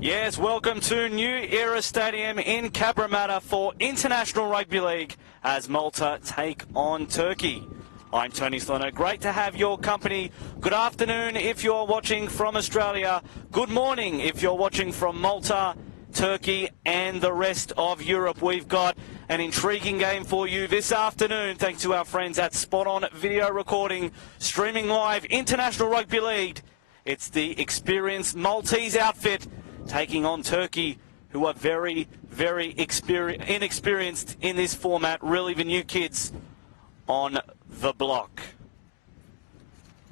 Yes, welcome to New Era Stadium in Cabramatta for International Rugby League as Malta take on Turkey. I'm Tony Slono. Great to have your company. Good afternoon if you're watching from Australia. Good morning if you're watching from Malta, Turkey and the rest of Europe. We've got an intriguing game for you this afternoon thanks to our friends at Spot On Video Recording, streaming live International Rugby League. It's the experienced Maltese outfit taking on Turkey, who are very, very inexperienced in this format, really the new kids on the block.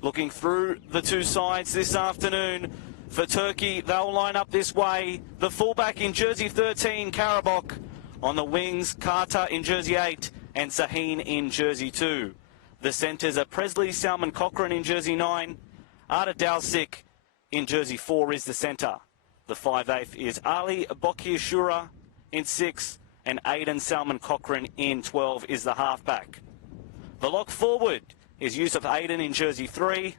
Looking through the two sides this afternoon, for Turkey, they'll line up this way. The fullback in jersey 13, Karabok. On the wings, Carter in jersey 8 and Saheen in jersey 2. The centres are Presley Salmon Cochrane in jersey 9. Arda Dalsik in jersey 4 is the centre. The 5/8 is Ali Bokir in 6 and Aidan Salmon Cochrane in 12 is the halfback. The lock forward is Yusuf Aiden in jersey 3.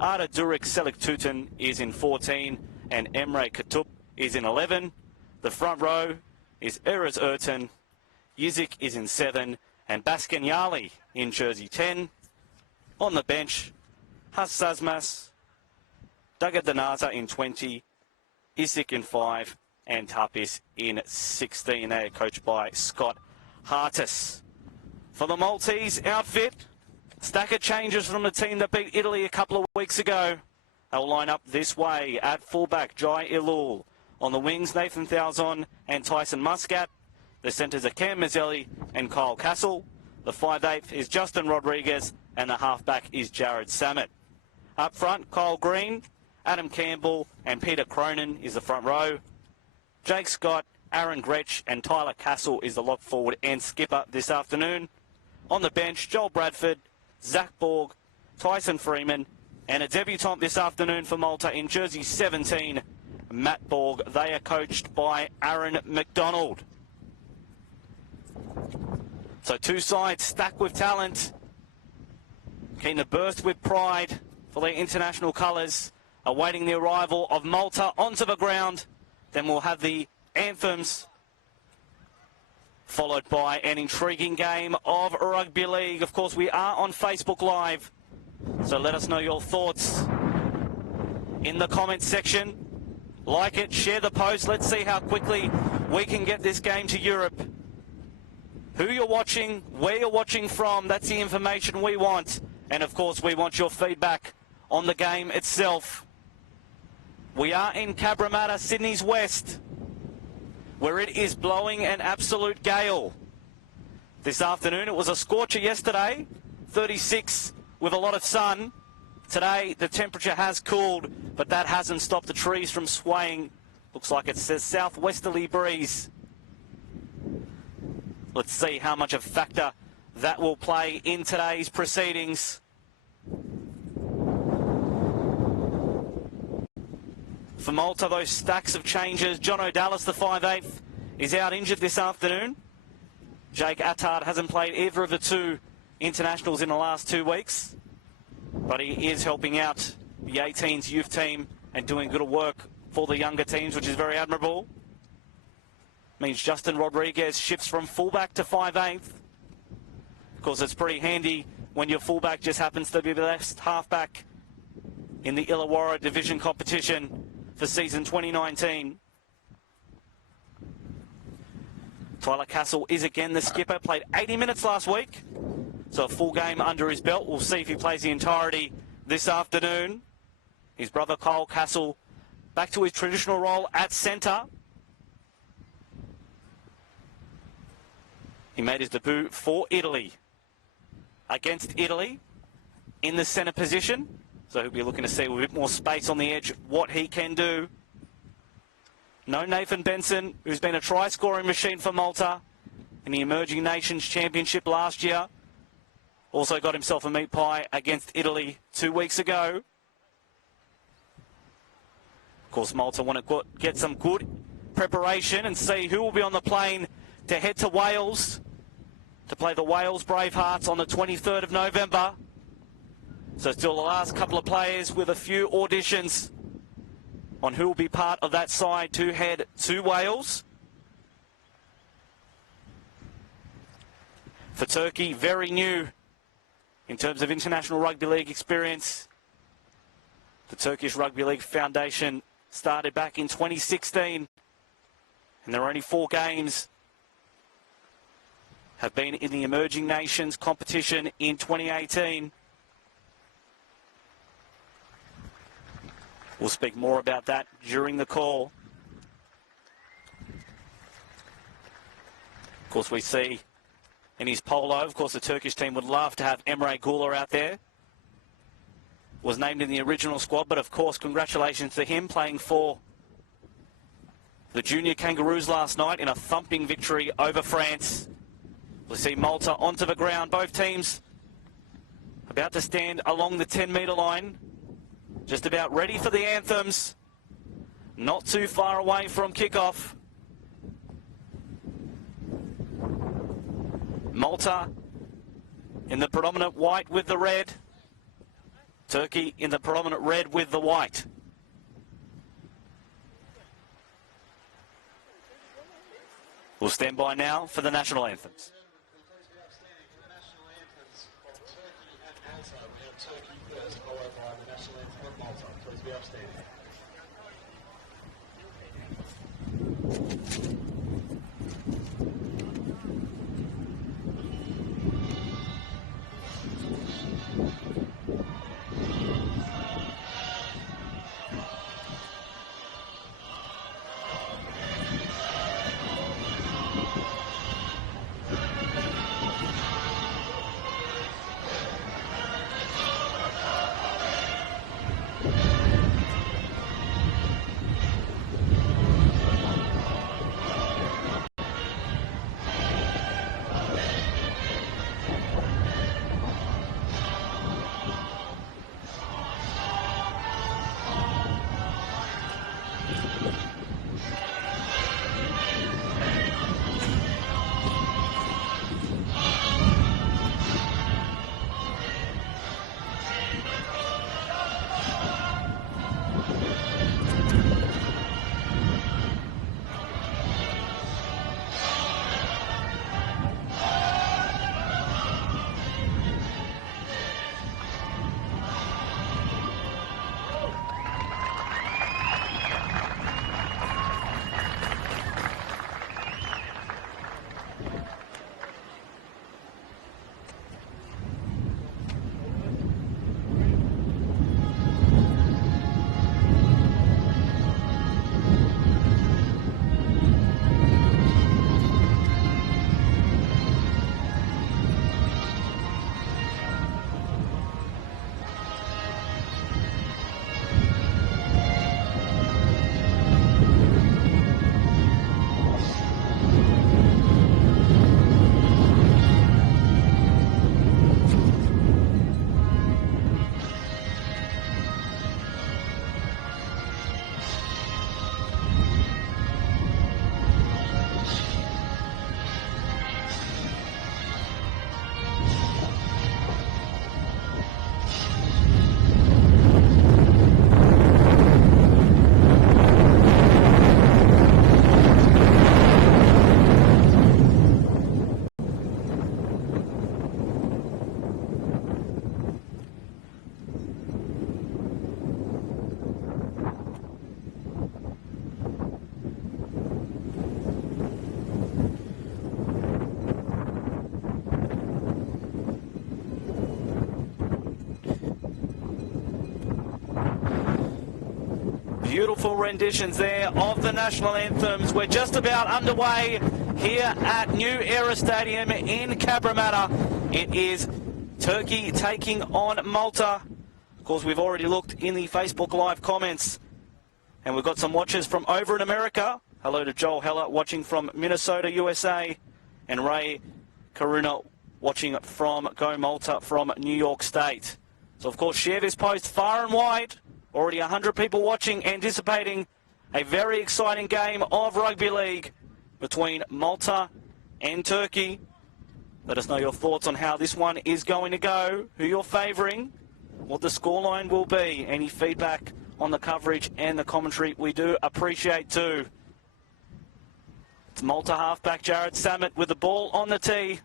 Arda Durik Selik Tutin is in 14 and Emre Katup is in 11. The front row is Eraz Ertan, Yizik is in 7 and Baskin Yali in jersey 10. On the bench, Hassazmas, Dagadanaza in 20, Isik in 5 and Tapis in 16. They are coached by Scott Hartis. For the Maltese outfit, stack of changes from the team that beat Italy a couple of weeks ago. They'll line up this way. At fullback, Jai Ilul. On the wings, Nathan Thauzon and Tyson Muscat. The centres are Cam Mazzelli and Kyle Castle. The 5/8 is Justin Rodriguez and the halfback is Jared Samet. Up front, Kyle Green, Adam Campbell and Peter Cronin is the front row. Jake Scott, Aaron Gretsch and Tyler Castle is the lock forward and skipper this afternoon. On the bench, Joel Bradford, Zach Borg, Tyson Freeman and a debutant this afternoon for Malta in jersey 17, Matt Borg. They are coached by Aaron McDonald. So two sides stacked with talent, keen to burst with pride for their international colours, awaiting the arrival of Malta onto the ground. Then we'll have the anthems, followed by an intriguing game of rugby league. Of course, we are on Facebook Live, so let us know your thoughts in the comments section. Like it, share the post. Let's see how quickly we can get this game to Europe. Who you're watching, where you're watching from, that's the information we want. And of course, we want your feedback on the game itself. We are in Cabramatta, Sydney's west, where it is blowing an absolute gale. This afternoon, it was a scorcher yesterday, 36 with a lot of sun. Today, the temperature has cooled, but that hasn't stopped the trees from swaying. Looks like it's a southwesterly breeze. Let's see how much of a factor that will play in today's proceedings. For Malta, those stacks of changes. John O'Dallas, the 5/8, is out injured this afternoon. Jake Attard hasn't played either of the two internationals in the last 2 weeks, but he is helping out the 18s youth team and doing good work for the younger teams, which is very admirable. Means Justin Rodriguez shifts from fullback to 5/8. Of course, it's pretty handy when your fullback just happens to be the best halfback in the Illawarra Division competition for season 2019. Tyler Castle is again the skipper. Played 80 minutes last week, so a full game under his belt. We'll see if he plays the entirety this afternoon. His brother Kyle Castle back to his traditional role at centre. He made his debut for Italy against Italy in the centre position. So he'll be looking to see with a bit more space on the edge what he can do. No Nathan Benson, who's been a try-scoring machine for Malta in the Emerging Nations Championship last year. Also got himself a meat pie against Italy 2 weeks ago. Of course, Malta want to get some good preparation and see who will be on the plane to head to Wales to play the Wales Bravehearts on the 23rd of November. So still the last couple of players with a few auditions on who will be part of that side to head to Wales. For Turkey, very new in terms of International Rugby League experience. The Turkish Rugby League Foundation started back in 2016, and there are only 4 games have been in the Emerging Nations competition in 2018. We'll speak more about that during the call. Of course, we see in his polo, of course, the Turkish team would love to have Emre Guler out there. Was named in the original squad, but of course, congratulations to him playing for the Junior Kangaroos last night in a thumping victory over France. We'll see Malta onto the ground. Both teams about to stand along the 10-metre line. Just about ready for the anthems. Not too far away from kickoff. Malta in the predominant white with the red. Turkey in the predominant red with the white. We'll stand by now for the national anthems. Turkey first, followed by the national anthem of Malta. Please be upstanding. Beautiful renditions there of the national anthems. We're just about underway here at New Era Stadium in Cabramatta. It is Turkey taking on Malta. Of course, we've already looked in the Facebook Live comments, and we've got some watchers from over in America. Hello to Joel Heller watching from Minnesota, USA, and Ray Karuna watching from Go Malta from New York State. So, of course, share this post far and wide. Already 100 people watching, anticipating a very exciting game of rugby league between Malta and Turkey. Let us know your thoughts on how this one is going to go, who you're favouring, what the scoreline will be. Any feedback on the coverage and the commentary we do appreciate too. It's Malta halfback Jared Samet with the ball on the tee.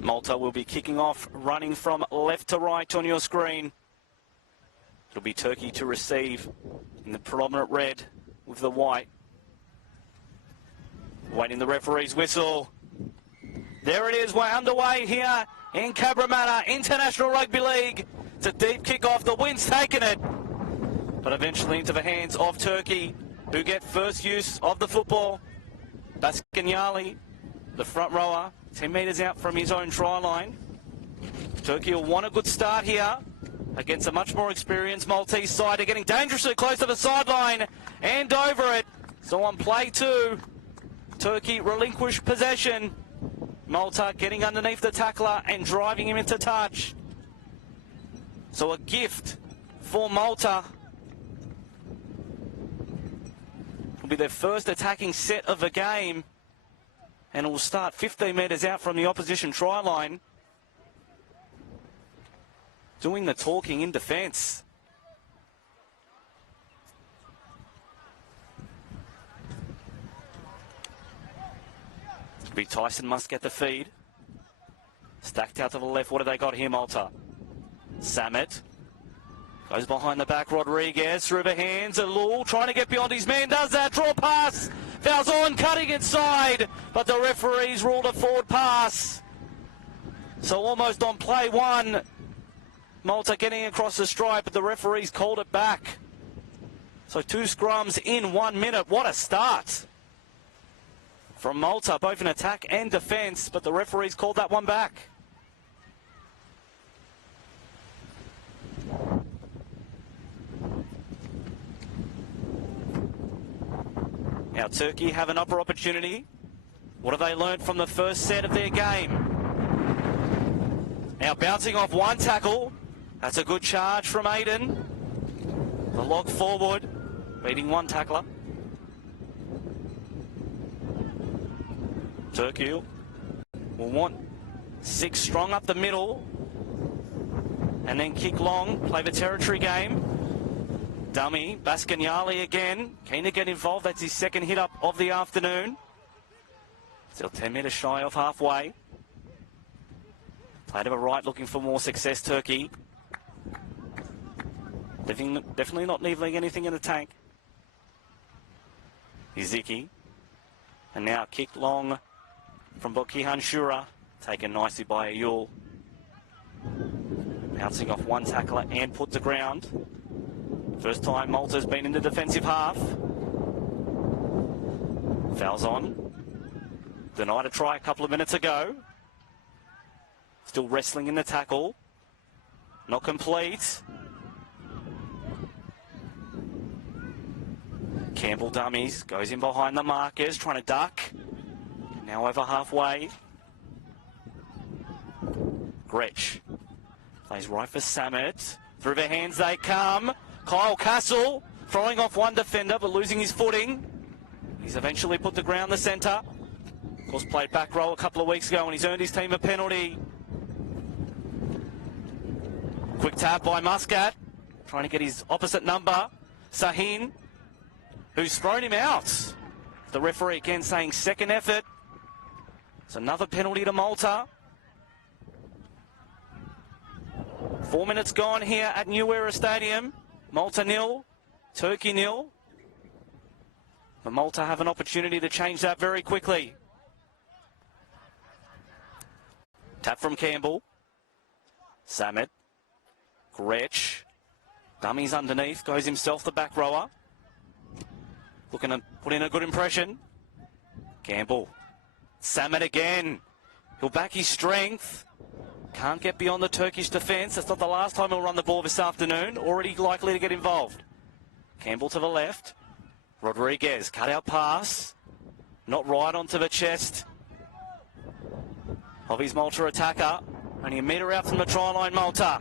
Malta will be kicking off, running from left to right on your screen. It'll be Turkey to receive in the predominant red with the white. Waiting the referee's whistle. There it is, we're underway here in Cabramatta International Rugby League. It's a deep kick-off, the wind's taken it. But eventually into the hands of Turkey, who get first use of the football. Baskanyali, the front rower, 10 metres out from his own try line. Turkey will want a good start here against a much more experienced Maltese side. They're getting dangerously close to the sideline and over it. So on play two, Turkey relinquish possession. Malta getting underneath the tackler and driving him into touch. So a gift for Malta. It'll be their first attacking set of the game. And it will start 15 metres out from the opposition try line. Doing the talking in defence. It'll be Tyson must get the feed. Stacked out to the left. What have they got here, Malta? Samet. Goes behind the back, Rodriguez, through the hands, Alul trying to get beyond his man, does that, draw pass, fouls on, cutting inside, but the referees ruled a forward pass. So almost on play one, Malta getting across the stripe, but the referees called it back. So 2 scrums in 1 minute, what a start from Malta, both in attack and defence, but the referees called that one back. Now Turkey have an upper opportunity. What have they learned from the first set of their game? Now bouncing off one tackle. That's a good charge from Aiden. The log forward, beating one tackler. Turkey will want 6 strong up the middle and then kick long, play the territory game. Dummy, Baskanyali again, keen to get involved. That's his second hit up of the afternoon. Still 10 metres shy of halfway. Play to the right, looking for more success, Turkey. Definitely not leaving anything in the tank. Iziki. And now kick long from Bokihan Shura. Taken nicely by Ayul. Bouncing off one tackler and put to ground. First time Malta's been in the defensive half. Fouls on. Denied a try a couple of minutes ago. Still wrestling in the tackle. Not complete. Campbell dummies. Goes in behind the markers. Trying to duck. Now over halfway. Gretsch. Plays right for Samet. Through their hands they come. Kyle Castle throwing off one defender but losing his footing. He's eventually put to ground the centre. Of course, played back row a couple of weeks ago and he's earned his team a penalty. Quick tap by Muscat. Trying to get his opposite number. Sahin, who's thrown him out. The referee again saying second effort. It's another penalty to Malta. 4 minutes gone here at New Era Stadium. Malta 0, Turkey 0. But Malta have an opportunity to change that very quickly. Tap from Campbell. Samet. Gretsch. Dummies underneath. Goes himself the back rower. Looking to put in a good impression. Campbell. Samet again. He'll back his strength. Can't get beyond the Turkish defence. That's not the last time he'll run the ball this afternoon. Already likely to get involved. Campbell to the left. Rodriguez, cut out pass. Not right onto the chest of his Malta attacker. Only a metre out from the try line, Malta.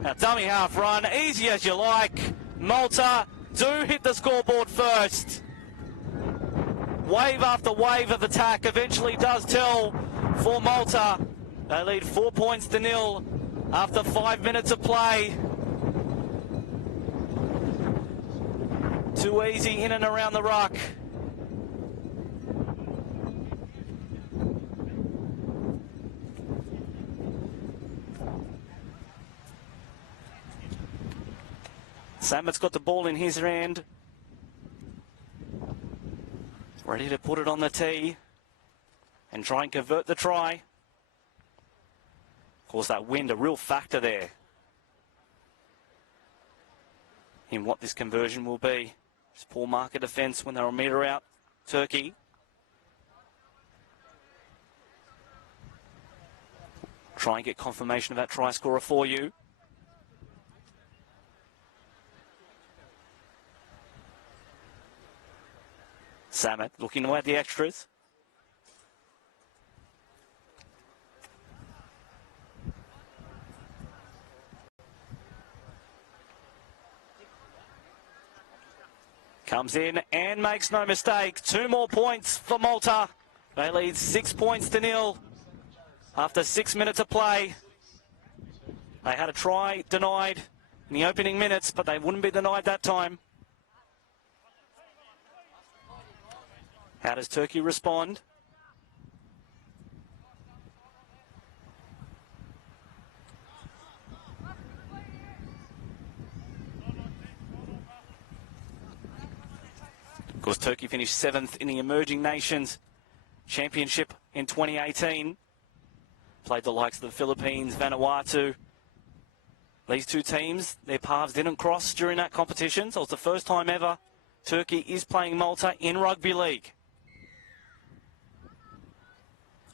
Now, dummy half run, easy as you like. Malta do hit the scoreboard first. Wave after wave of attack eventually does tell for Malta. They lead 4 points to 0 after 5 minutes of play. Too easy in and around the ruck. Sammet's got the ball in his hand. Ready to put it on the tee and try and convert the try. Of course, that wind, a real factor there in what this conversion will be. It's poor marker defence when they're a metre out, Turkey. Try and get confirmation of that try scorer for you. Sammet looking to add the extras. Comes in and makes no mistake. 2 more points for Malta. They lead 6 points to 0 after 6 minutes of play. They had a try denied in the opening minutes, but they wouldn't be denied that time. How does Turkey respond? Of course, Turkey finished 7th in the Emerging Nations Championship in 2018. Played the likes of the Philippines, Vanuatu. These two teams, their paths didn't cross during that competition, so it's the first time ever Turkey is playing Malta in rugby league.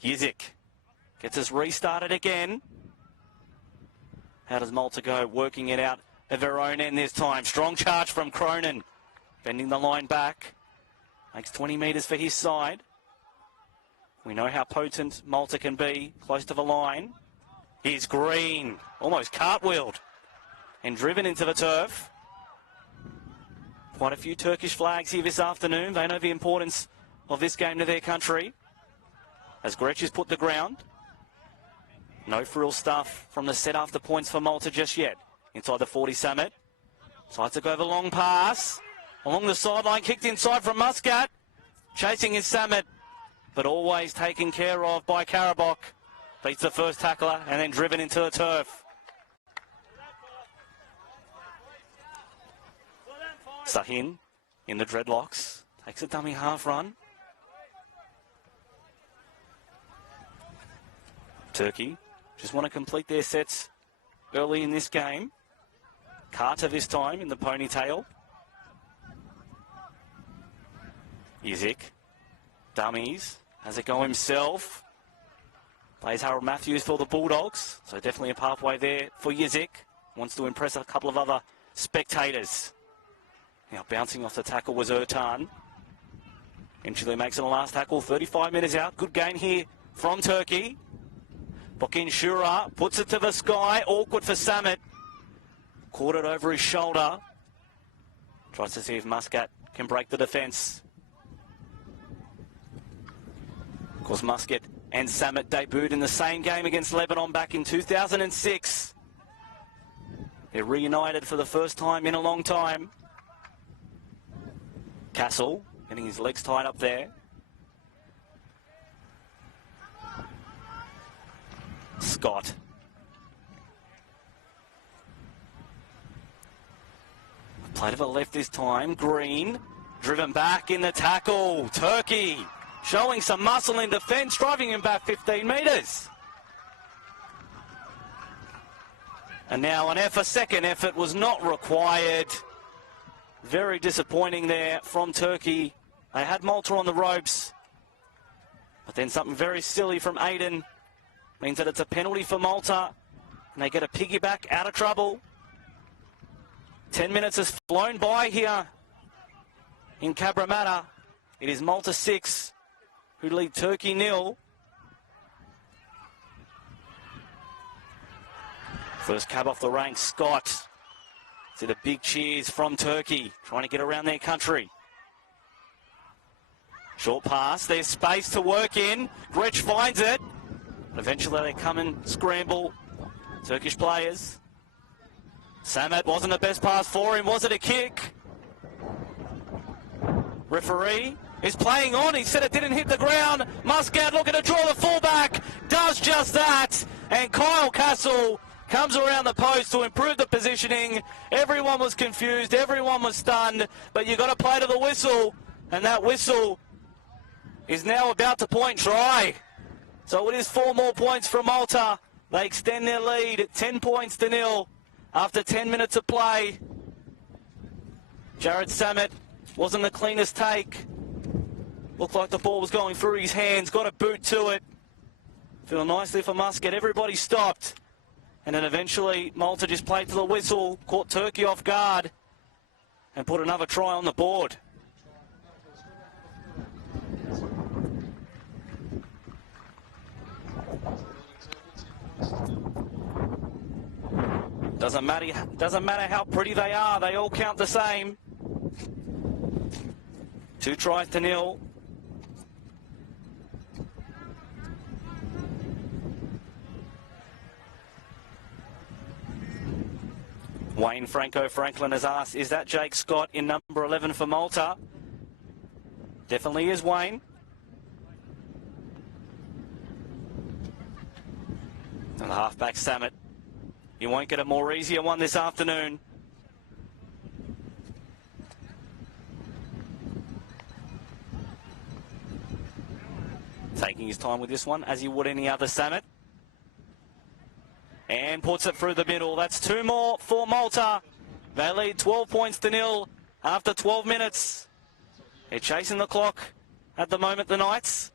Yizik gets us restarted again. How does Malta go? Working it out of their own end this time. Strong charge from Cronin. Bending the line back. Makes 20 metres for his side. We know how potent Malta can be close to the line. Here's Green. Almost cartwheeled and driven into the turf. Quite a few Turkish flags here this afternoon. They know the importance of this game to their country. As Gretsch is put the ground. No frill stuff from the set after points for Malta just yet. Inside the 40 Sammet. Tries to go the long pass. Along the sideline, kicked inside from Muscat. Chasing is Sammet, but always taken care of by Karabok. Beats the first tackler and then driven into the turf. Sahin in the dreadlocks. Takes a dummy half run. Turkey just want to complete their sets early in this game. Carter this time in the ponytail. Yizik. Dummies. Has a go himself. Plays Harold Matthews for the Bulldogs. So definitely a pathway there for Yizik. Wants to impress a couple of other spectators. Now bouncing off the tackle was Ertan. Eventually makes it a last tackle. 35 minutes out. Good gain here from Turkey. Bokin Shura puts it to the sky. Awkward for Sammet. Caught it over his shoulder. Tries to see if Muscat can break the defence. Of course, Muscat and Sammet debuted in the same game against Lebanon back in 2006. They're reunited for the first time in a long time. Castle getting his legs tied up there. Scott. Play to the left this time. Green. Driven back in the tackle. Turkey showing some muscle in defence, driving him back 15 metres. And now a second effort was not required. Very disappointing there from Turkey. They had Malta on the ropes. But then something very silly from Aiden means that it's a penalty for Malta. And they get a piggyback out of trouble. 10 minutes has flown by here in Cabramatta. It is Malta 6 who lead Turkey 0. First cab off the ranks, Scott. See the big cheers from Turkey, trying to get around their country. Short pass, there's space to work in. Gretsch finds it. But eventually they come and scramble. Turkish players. Samet wasn't the best pass for him. Was it a kick? Referee is playing on. He said it didn't hit the ground. Muscat looking to draw the fullback. Does just that. And Kyle Castle comes around the post to improve the positioning. Everyone was confused. Everyone was stunned. But you got to play to the whistle. And that whistle is now about to point try. So it is 4 more points for Malta. They extend their lead at 10 points to 0 after 10 minutes of play. Jared Samet wasn't the cleanest take. Looked like the ball was going through his hands. Got a boot to it. Feeling nicely for Muscat. Everybody stopped. And then eventually Malta just played to the whistle, caught Turkey off guard, and put another try on the board. Doesn't matter how pretty they are, they all count the same. 2 tries to 0. Wayne Franco Franklin has asked, is that Jake Scott in number 11 for Malta? Definitely is, Wayne. And the halfback Samet. You won't get a more easier one this afternoon. Taking his time with this one, as he would any other Samet. And puts it through the middle. That's 2 more for Malta. They lead 12 points to 0 after 12 minutes. They're chasing the clock at the moment, the Knights.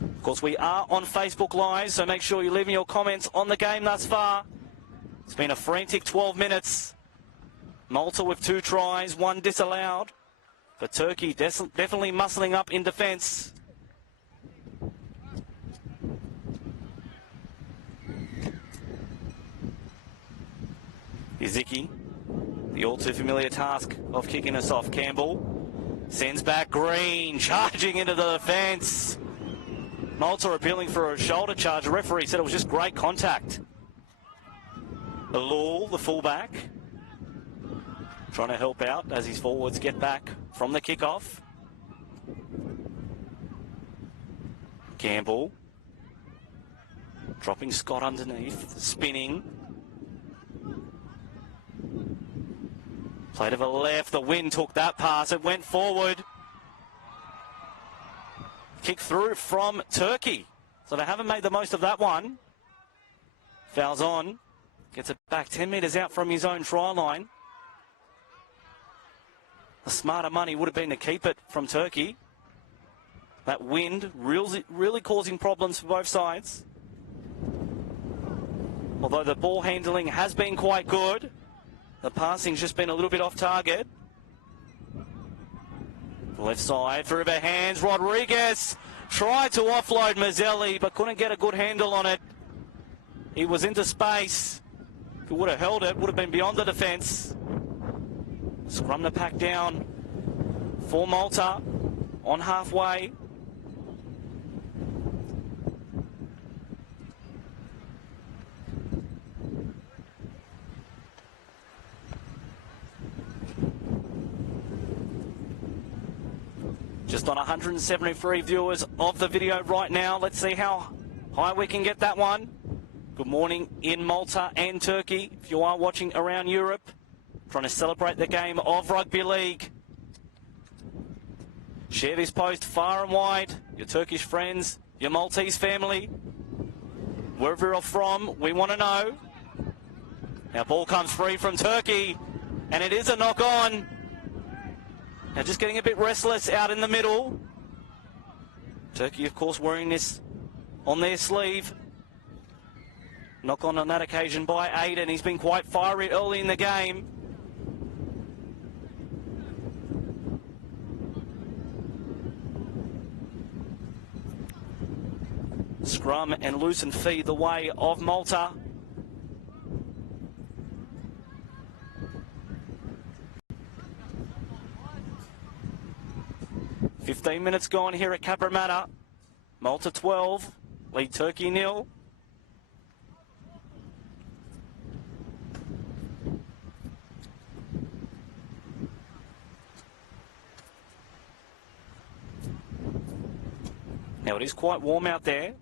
Of course, we are on Facebook Live, so make sure you leave me your comments on the game thus far. It's been a frantic 12 minutes. Malta with 2 tries, 1 disallowed. But Turkey definitely muscling up in defence. Iziki, the all too familiar task of kicking us off. Campbell sends back Green, charging into the defence. Malta appealing for a shoulder charge. The referee said it was just great contact. Alul, the fullback, trying to help out as his forwards get back from the kickoff. Campbell dropping Scott underneath, spinning. Play to the left, the wind took that pass, it went forward. Kick through from Turkey. So they haven't made the most of that one. Fouls on. Gets it back 10 metres out from his own try line. The smarter money would have been to keep it from Turkey. That wind really causing problems for both sides. Although the ball handling has been quite good, the passing's just been a little bit off target. Left side, through their hands, Rodriguez tried to offload Mazzelli, but couldn't get a good handle on it. He was into space. If he would have held it, would have been beyond the defence. Scrum the pack down for Malta on halfway. Just on 173 viewers of the video right now. Let's see how high we can get that one. Good morning in Malta and Turkey. If you are watching around Europe, trying to celebrate the game of rugby league. Share this post far and wide. Your Turkish friends, your Maltese family, wherever you're from, we want to know. Now ball comes free from Turkey, and it is a knock on. Now just getting a bit restless out in the middle. Turkey, of course, wearing this on their sleeve. Knock on that occasion by Aiden. He's been quite fiery early in the game. Scrum and loose and feed the way of Malta. "15 minutes gone here at Cabramatta. Malta 12, lead Turkey 0. Now it is quite warm out there,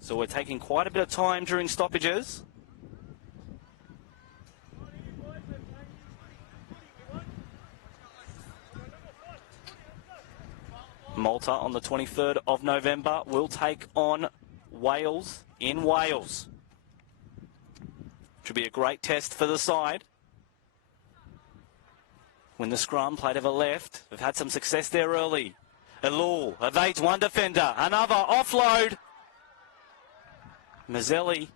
so we're taking quite a bit of time during stoppages. Malta on the 23rd of November will take on Wales in Wales. Should be a great test for the side. When the scrum played over left, they've had some success there early. Elul evades one defender, another offload. Mazzelli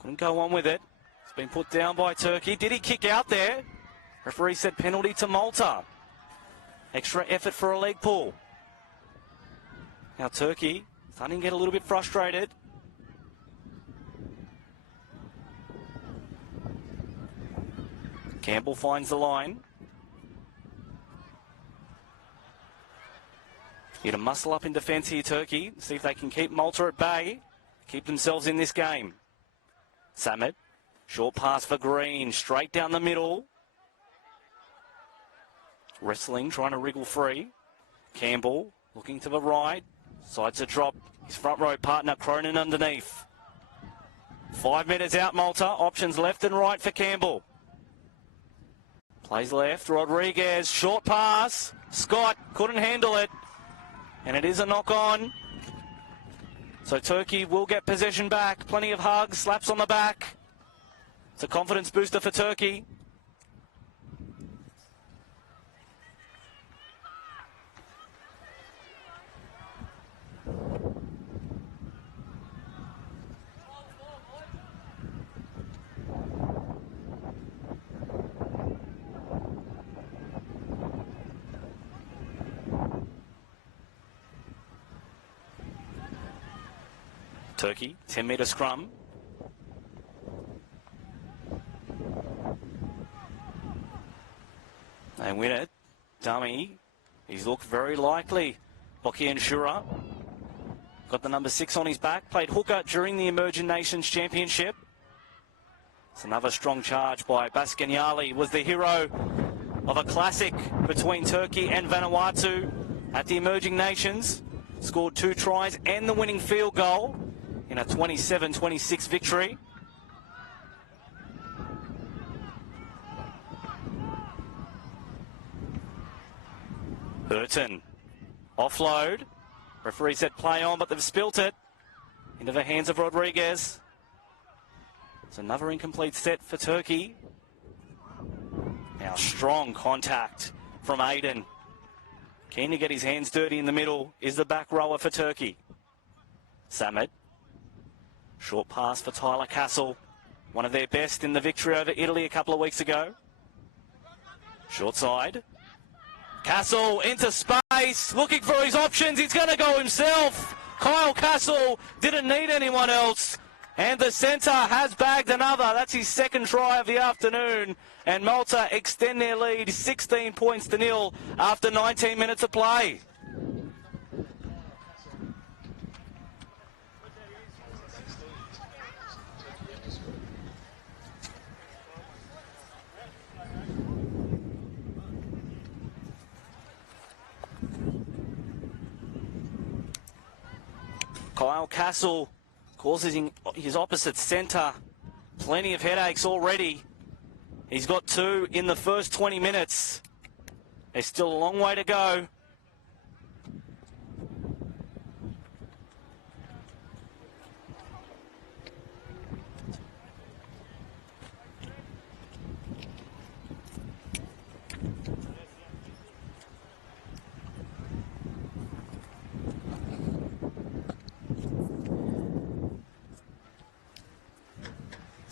couldn't go on with it. It's been put down by Turkey. Did he kick out there? Referee said penalty to Malta. Extra effort for a leg pull. Now Turkey starting to get a little bit frustrated. Campbell finds the line. Need to muscle up in defence here, Turkey. See if they can keep Malta at bay. Keep themselves in this game. Samet, short pass for Green, straight down the middle. Wrestling, trying to wriggle free. Campbell looking to the right. Sides a drop. His front row partner, Cronin, underneath. 5 minutes out, Malta. Options left and right for Campbell. Plays left. Rodriguez, short pass. Scott couldn't handle it. And it is a knock on. So Turkey will get possession back. Plenty of hugs, slaps on the back. It's a confidence booster for Turkey. Turkey, 10-metre scrum. They win it. Dummy. He's looked very likely. Boki and Shura. Got the number 6 on his back. Played hooker during the Emerging Nations Championship. It's another strong charge by Baskanyali. Was the hero of a classic between Turkey and Vanuatu at the Emerging Nations. Scored 2 tries and the winning field goal in a 27-26 victory. Burton, offload. Referee said play on, but they've spilt it into the hands of Rodriguez. It's another incomplete set for Turkey. Now strong contact from Aiden. Keen to get his hands dirty in the middle is the back rower for Turkey. Samet. Short pass for Tyler Castle. One of their best in the victory over Italy a couple of weeks ago. Short side. Castle into space, looking for his options. He's going to go himself. Kyle Castle didn't need anyone else. And the centre has bagged another. That's his second try of the afternoon. And Malta extend their lead 16 points to 0 after 19 minutes of play. Kyle Castle causes his opposite centre plenty of headaches already. He's got 2 in the first 20 minutes. There's still a long way to go.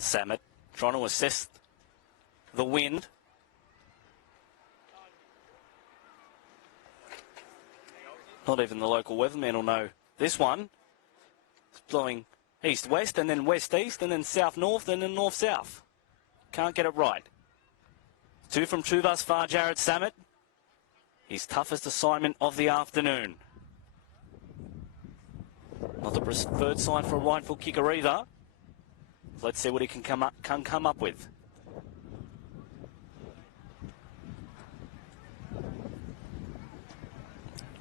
Samet trying to assess the wind. Not even the local weatherman will know this one. It's blowing east-west and then west-east and then south-north and then north-south. Can't get it right. 2 from 2 thus far, Jared Samet. His toughest assignment of the afternoon. Not the preferred side for a right-foot kicker either. Let's see what he can come up with.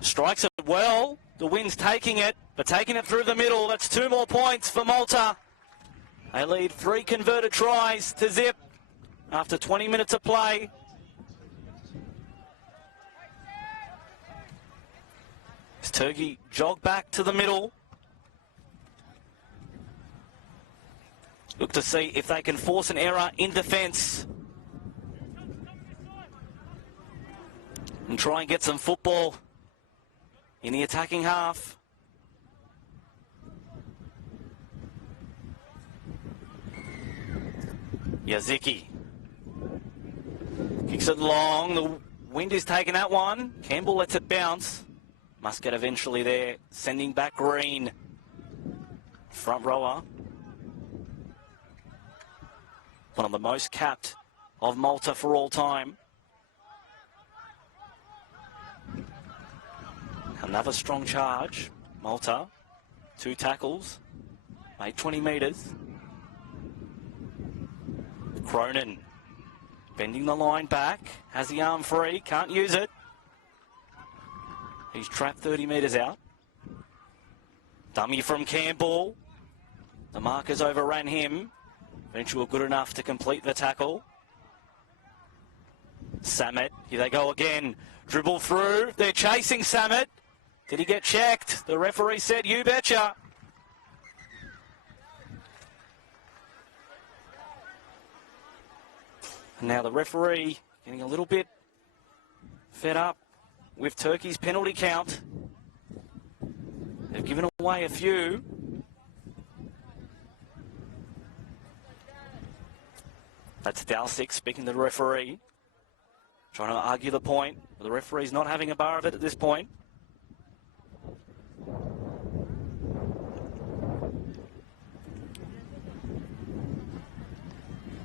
Strikes it well. The wind's taking it, but taking it through the middle. That's 2 more points for Malta. They lead 3 converted tries to zip after 20 minutes of play. As Turkey jog back to the middle. Look to see if they can force an error in defence. And try and get some football in the attacking half. Yaziki kicks it long. The wind is taking that one. Campbell lets it bounce. Muscat eventually there, sending back Green. Front rower. One of the most capped of Malta for all time. Another strong charge. Malta, 2 tackles, made 20 metres. Cronin bending the line back, has the arm free, can't use it. He's trapped 30 metres out. Dummy from Campbell. The markers overran him. Eventually good enough to complete the tackle. Samet, here they go again. Dribble through, they're chasing Samet. Did he get checked? The referee said, you betcha. And now the referee getting a little bit fed up with Turkey's penalty count. They've given away a few. That's Dalsic speaking to the referee. Trying to argue the point. The referee's not having a bar of it at this point.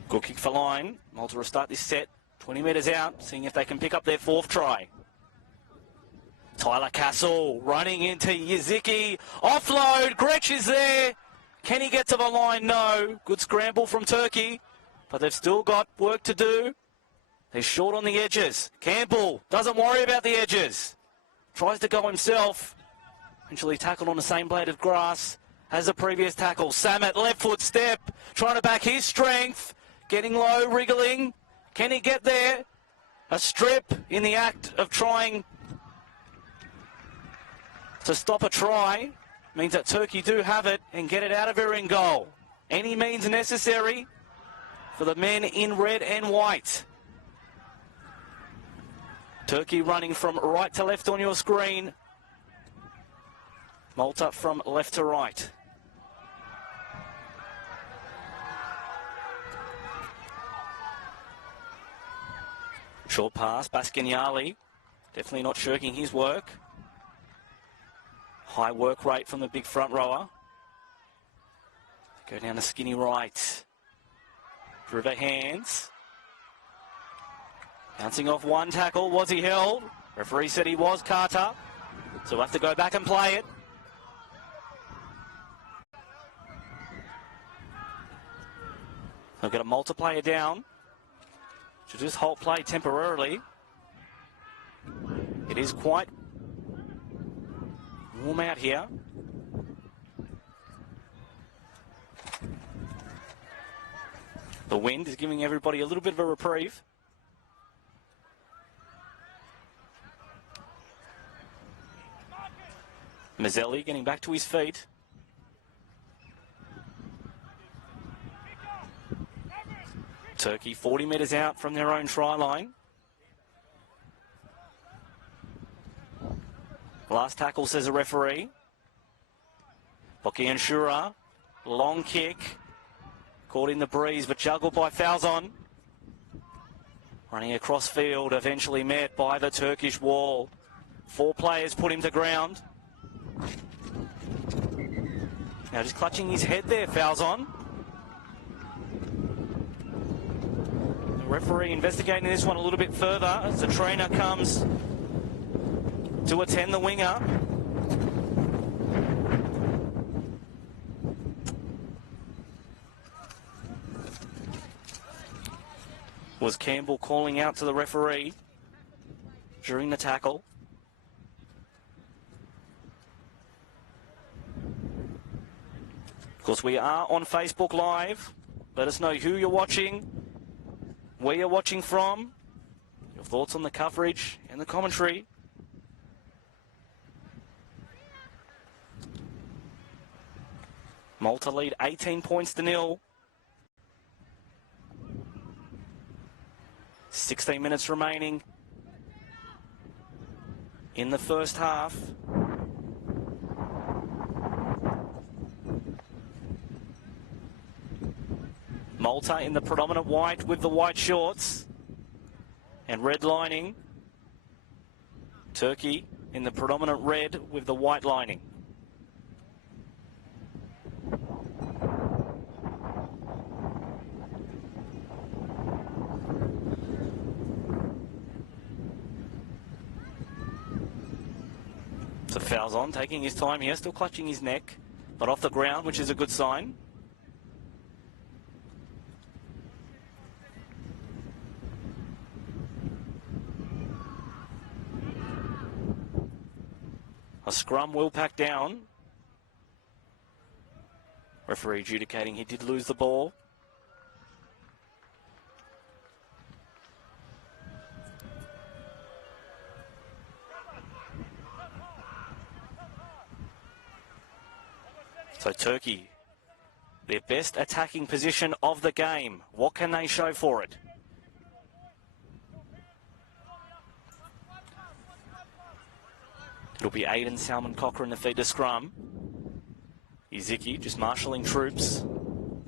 Good kick for line. Malta will start this set 20 metres out, seeing if they can pick up their 4th try. Tyler Castle running into Yaziki. Offload. Gretsch is there. Can he get to the line? No. Good scramble from Turkey, but they've still got work to do. They're short on the edges. Campbell doesn't worry about the edges. Tries to go himself. Eventually tackled on the same blade of grass as the previous tackle. Samet, left foot step, trying to back his strength. Getting low, wriggling. Can he get there? A strip in the act of trying to stop a try. Means that Turkey do have it and get it out of her in goal. Any means necessary for the men in red and white. Turkey running from right to left on your screen. Malta from left to right. Short pass, Baskignali. Definitely not shirking his work. High work rate from the big front rower. Go down to skinny right. River hands. Bouncing off one tackle. Was he held? Referee said he was, Carter. So we'll have to go back and play it. They'll get a multiplier down. Should just halt play temporarily. It is quite warm out here. The wind is giving everybody a little bit of a reprieve. Mazzelli getting back to his feet. Turkey 40 metres out from their own try line. Last tackle, says a referee. Boki and Shura, long kick. Caught in the breeze, but juggled by Falzon. Running across field, eventually met by the Turkish wall. 4 players put him to ground. Now just clutching his head there, Falzon. The referee investigating this one a little bit further as the trainer comes to attend the winger. Was Campbell calling out to the referee during the tackle. Of course, we are on Facebook Live. Let us know who you're watching, where you're watching from, your thoughts on the coverage and the commentary. Malta lead 18 points to 0. 16 minutes remaining in the first half. Malta in the predominant white with the white shorts and red lining. Turkey in the predominant red with the white lining. So Falzon taking his time here, still clutching his neck, but off the ground, which is a good sign. A scrum will pack down. Referee adjudicating he did lose the ball. So Turkey, their best attacking position of the game. What can they show for it? It'll be Aiden Salmon Cochrane to feed the scrum. Iziki just marshalling troops.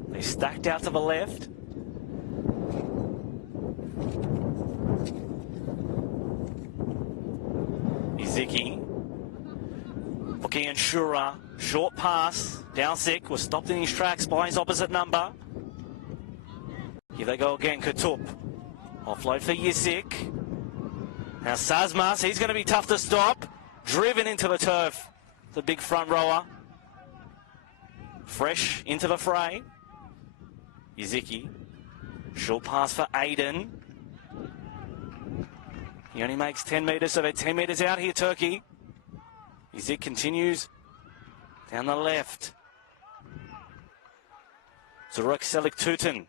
They stacked out to the left. Iziki. Buki and Shura. Short pass. Dowsick was stopped in his tracks by his opposite number. Here they go again. Katup. Offload for Yisik. Now Sazmas, he's going to be tough to stop. Driven into the turf. The big front rower. Fresh into the fray. Yiziki. Short pass for Aiden. He only makes 10 metres, so they're 10 metres out here, Turkey. Yizik continues down the left. Zurek Selik Tutin.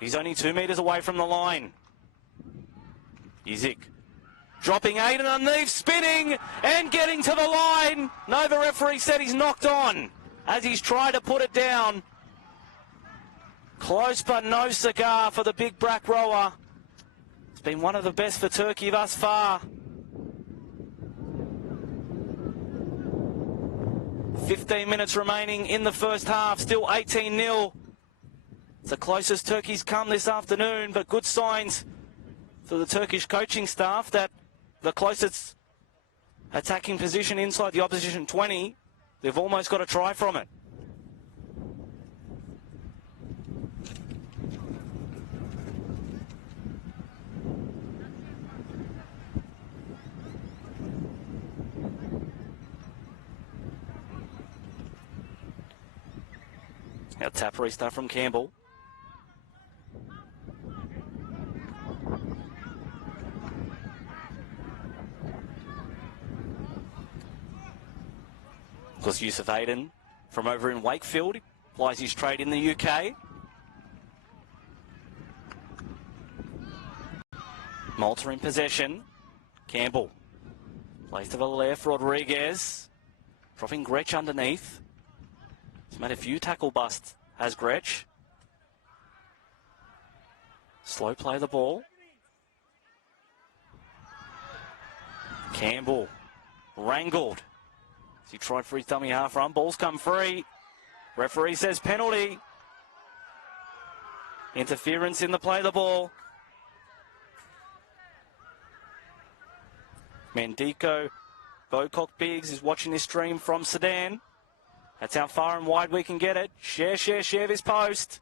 He's only 2 metres away from the line. Yizik. Dropping Aiden underneath, spinning and getting to the line. No, the referee said he's knocked on as he's tried to put it down. Close but no cigar for the big black rower. It's been one of the best for Turkey thus far. 15 minutes remaining in the first half, still 18-0. It's the closest Turkey's come this afternoon, but good signs for the Turkish coaching staff that the closest attacking position inside the opposition 20, they've almost got a try from it. Now tap restart from Campbell. Of course, Yusuf Aiden from over in Wakefield applies his trade in the UK. Malta in possession. Campbell plays to the left. Rodriguez dropping Gretsch underneath. He's made a few tackle busts, has Gretsch. Slow play the ball. Campbell wrangled. He tried for his dummy half run. Ball's come free. Referee says penalty. Interference in the play of the ball. Mandiko Bocock Biggs is watching this stream from Sudan. That's how far and wide we can get it. Share this post.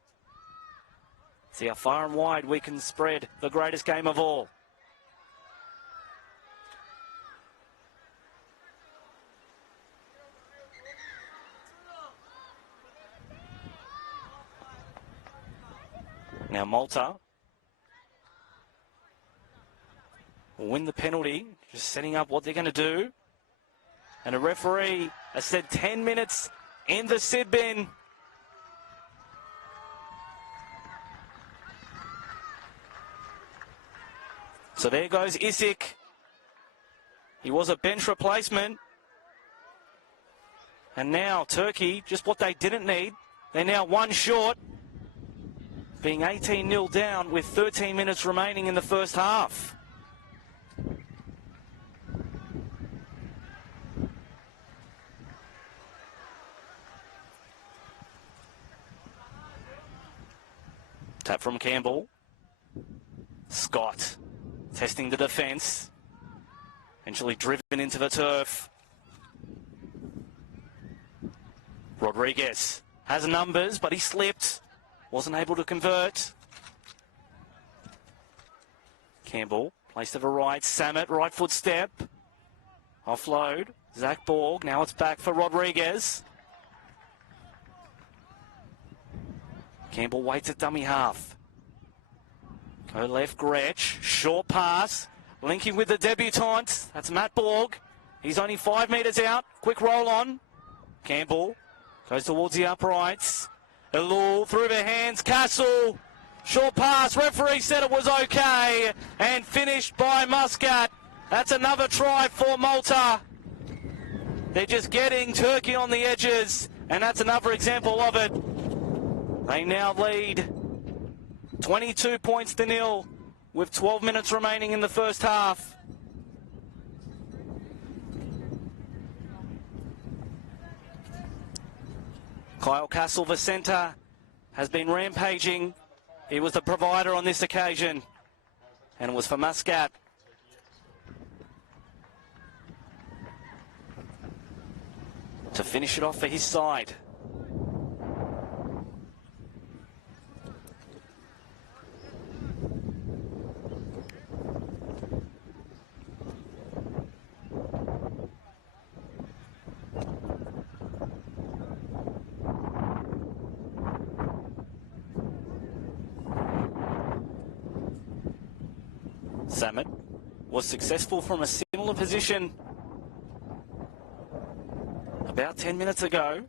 See how far and wide we can spread the greatest game of all. Now Malta will win the penalty, just setting up what they're going to do. And a referee has said 10 minutes in the Sid bin. So there goes Isik. He was a bench replacement. And now Turkey, just what they didn't need. They're now one short, being 18-0 down with 13 minutes remaining in the first half. Tap from Campbell. Scott testing the defence. Eventually driven into the turf. Rodriguez has numbers, but he slipped. Wasn't able to convert. Campbell, place to the right. Samet, right foot step. Offload. Zach Borg. Now it's back for Rodriguez. Campbell waits at dummy half. Go left, Gretsch. Short pass. Linking with the debutant. That's Matt Borg. He's only 5 metres out. Quick roll on. Campbell goes towards the uprights. Elul through the hands. Castle. Short pass. Referee said it was okay. And finished by Muscat. That's another try for Malta. They're just getting Turkey on the edges. And that's another example of it. They now lead 22 points to nil with 12 minutes remaining in the first half. Kyle Castle, the centre, has been rampaging. He was the provider on this occasion, and it was for Muscat. To finish it off for his side. Samet was successful from a similar position about 10 minutes ago.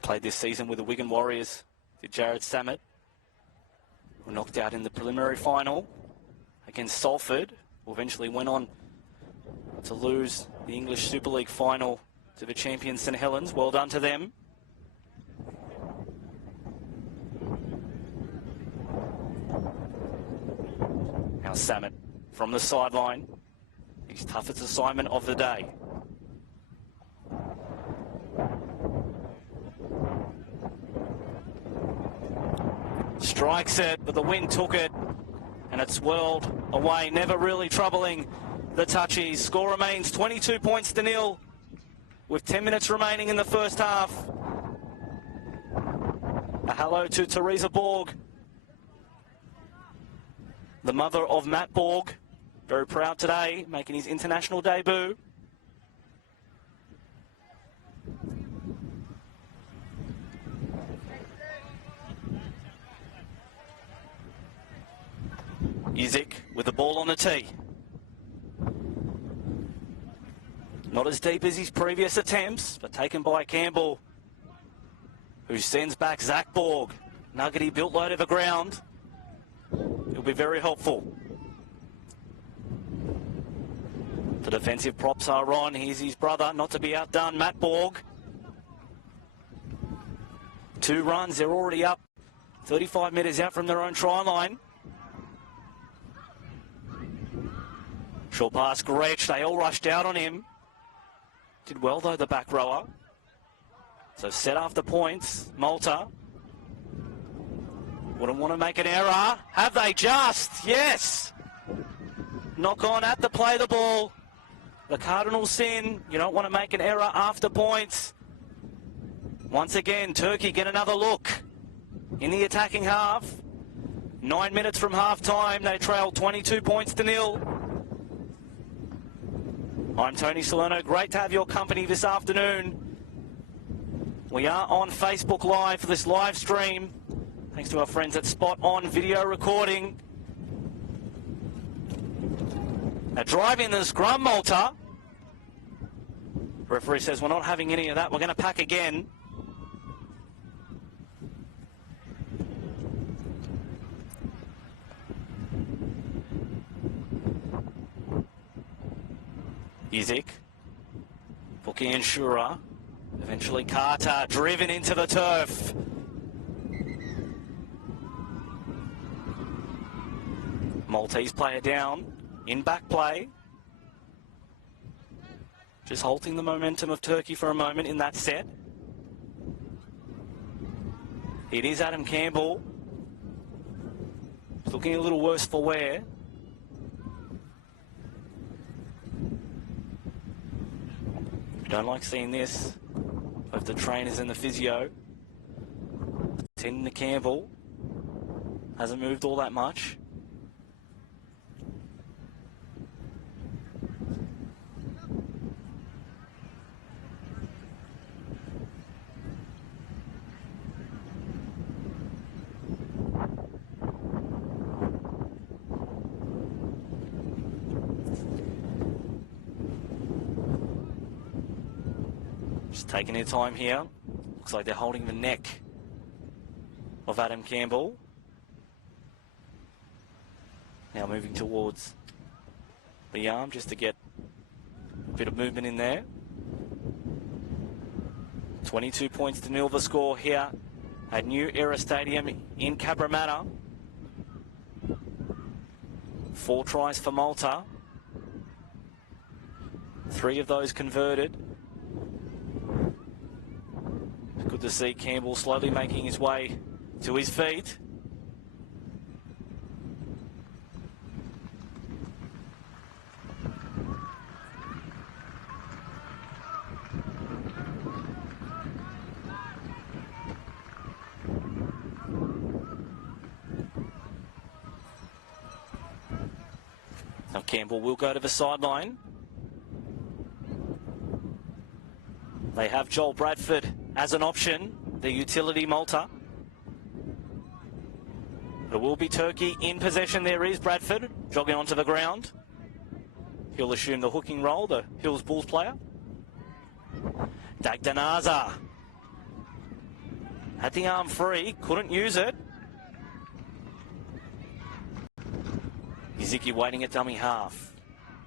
Played this season with the Wigan Warriors, did Jared Samet, who knocked out in the preliminary final against Salford, who eventually went on to lose the English Super League final to the champion St Helens. Well done to them. Now Samet from the sideline. His toughest assignment of the day. Strikes it, but the wind took it and it swirled away, never really troubling the touchies. Score remains 22 points to nil with 10 minutes remaining in the first half. A hello to Teresa Borg, the mother of Matt Borg. Very proud today, making his international debut. Isaac with the ball on the tee. Not as deep as his previous attempts, but taken by Campbell, who sends back Zach Borg. Nuggety built low to the ground. He'll be very helpful. The defensive props are on. Here's his brother, not to be outdone, Matt Borg. 2 runs, they're already up 35 metres out from their own try line. Short pass, Gretsch. They all rushed out on him. Did well, though, the back rower. So set after points, Malta. Wouldn't want to make an error. Have they just? Yes. Knock on at the play the ball. The Cardinals sin. You don't want to make an error after points. Once again, Turkey get another look in the attacking half. 9 minutes from half time. They trail 22 points to 0. I'm Tony Salerno. Great to have your company this afternoon. We are on Facebook Live for this live stream. Thanks to our friends at Spot On Video Recording. A drive in the scrum, Malta. Referee says we're not having any of that. We're going to pack again. Izik. Bookie and Shura. Eventually Carter driven into the turf. Maltese player down in back play. Just halting the momentum of Turkey for a moment in that set. It is Adam Campbell. It's looking a little worse for wear. We don't like seeing this. Both the trainers and the physio. Tending to Campbell. Hasn't moved all that much. Just taking their time here. Looks like they're holding the neck of Adam Campbell. Now moving towards the arm just to get a bit of movement in there. 22 points to 0 the score here at New Era Stadium in Cabramatta. 4 tries for Malta. 3 of those converted. Good to see Campbell slowly making his way to his feet. Now Campbell will go to the sideline. They have Joel Bradford as an option, the utility Malta. It will be Turkey in possession. There is Bradford jogging onto the ground. He'll assume the hooking role, the Hills Bulls player. Dagdanaza had the arm free, couldn't use it. Iziki waiting at dummy half.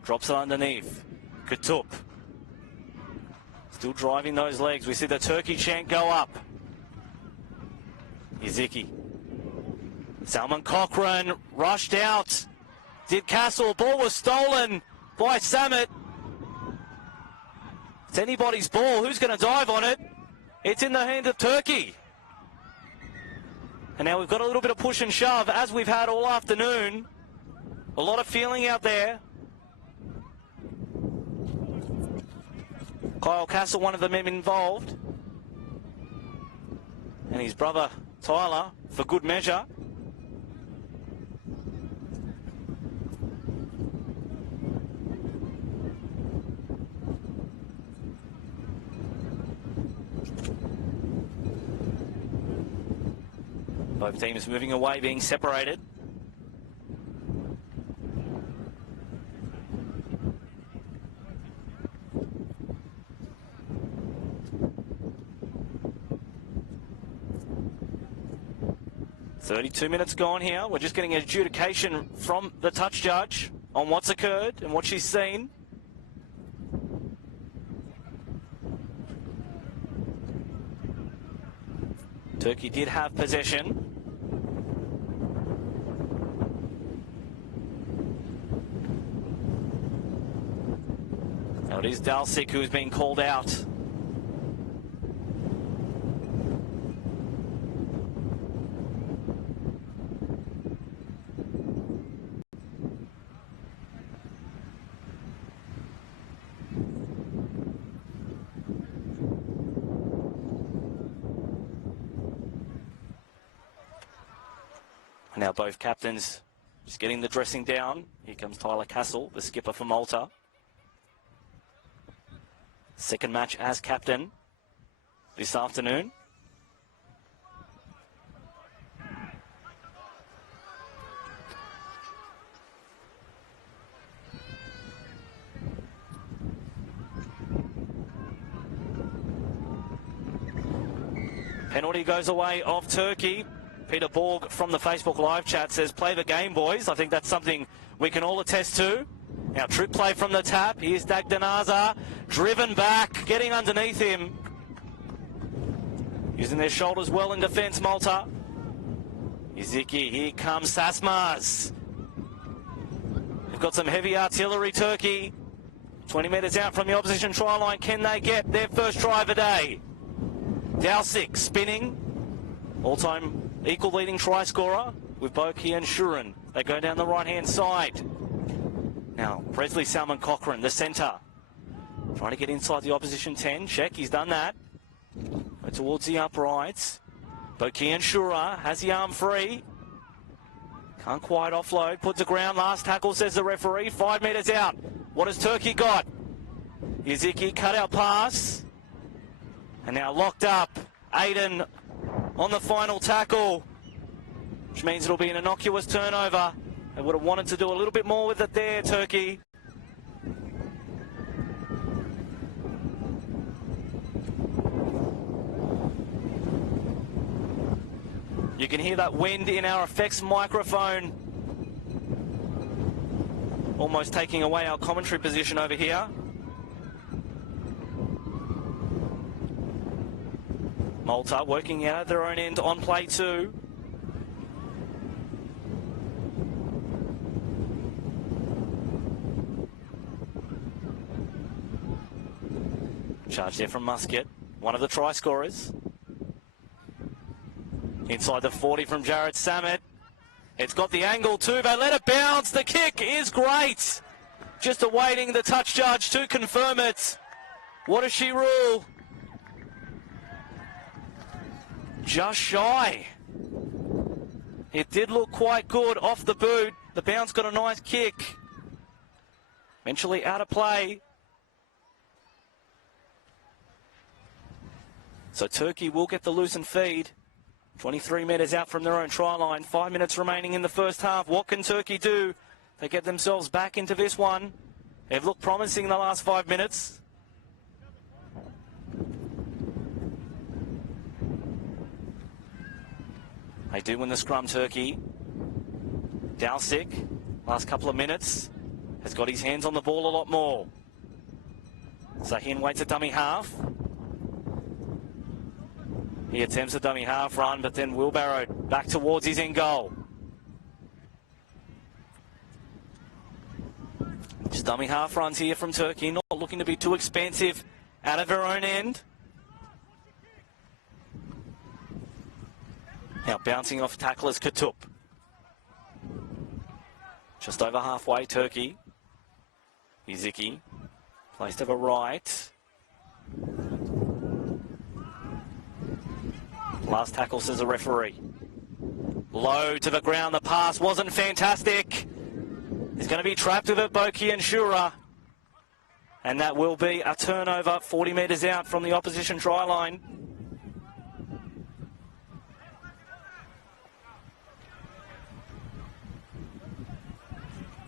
Drops it underneath. Katup. Still driving those legs. We see the Turkey chant go up. Iziki. Salman Cochrane rushed out. Did Castle. Ball was stolen by Samet. It's anybody's ball. Who's going to dive on it? It's in the hand of Turkey. And now we've got a little bit of push and shove, as we've had all afternoon. A lot of feeling out there. Kyle Castle, one of the men involved. And his brother, Tyler, for good measure. Both teams moving away, being separated. .32 minutes gone here. We're just getting an adjudication from the touch judge on what's occurred and what she's seen. Turkey did have possession. Now it is Dalsic who's been called out. Now both captains just getting the dressing down. Here comes Tyler Castle, the skipper for Malta. Second match as captain this afternoon. Penalty goes away of Turkey. Peter Borg from the Facebook live chat says, play the game, boys. I think that's something we can all attest to. Now, trip play from the tap. Here's Dagdanaza, driven back, getting underneath him. Using their shoulders well in defence, Malta. Iziki, here comes Sasmaz. They've got some heavy artillery, Turkey. 20 metres out from the opposition try line. Can they get their first try of the day? Dalsic spinning. All-time equal leading try scorer with Boki and Shurin. They go down the right-hand side. Now, Presley Salmon Cochrane, the centre. Trying to get inside the opposition 10. Check, he's done that. Go towards the uprights. Boki and Shura has the arm free. Can't quite offload. Puts the ground. Last tackle, says the referee. 5 metres out. What has Turkey got? Yaziki cut out pass. And now locked up. Aiden on the final tackle, which means it'll be an innocuous turnover. They would have wanted to do a little bit more with it there, Turkey. You can hear that wind in our effects microphone, almost taking away our commentary position over here. Malta working out at their own end on play 2. Charge there from Muscat, one of the try scorers. Inside the 40 from Jared Samet. It's got the angle too. They let it bounce. The kick is great. Just awaiting the touch judge to confirm it. What does she rule? Just shy. It did look quite good off the boot. The bounce got a nice kick. Eventually out of play. So Turkey will get the loosened feed. 23 metres out from their own try line. 5 minutes remaining in the first half. What can Turkey do? They get themselves back into this one. They've looked promising the last 5 minutes. They do win the scrum, Turkey. Dalsic, last couple of minutes, has got his hands on the ball a lot more. Sahin waits a dummy half. He attempts a dummy half run, but then wheelbarrow back towards his end goal. Just dummy half runs here from Turkey, not looking to be too expansive out of her own end. Now bouncing off tacklers, Katup. Just over halfway, Turkey. Iziki, placed over right. Last tackle, says the referee. Low to the ground, the pass wasn't fantastic. He's going to be trapped with it, Boki and Shura. And that will be a turnover 40 metres out from the opposition try line.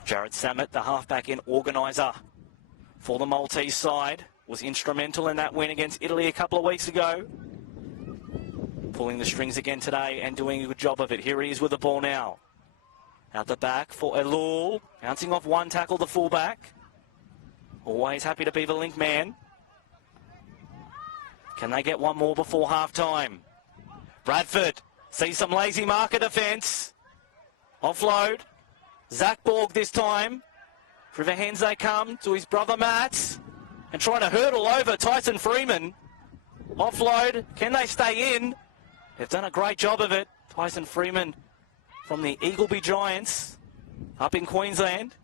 Jared Samet, the halfback in organiser for the Maltese side, was instrumental in that win against Italy a couple of weeks ago. Pulling the strings again today and doing a good job of it. Here he is with the ball now. Out the back for Elul. Bouncing off one tackle, the fullback. Always happy to be the link man. Can they get one more before half-time? Bradford sees some lazy marker defence. Offload. Zach Borg this time. Through the hands they come to his brother Matt. and trying to hurdle over Tyson Freeman. Offload, can they stay in? They've done a great job of it. Tyson Freeman from the Eagleby Giants up in Queensland.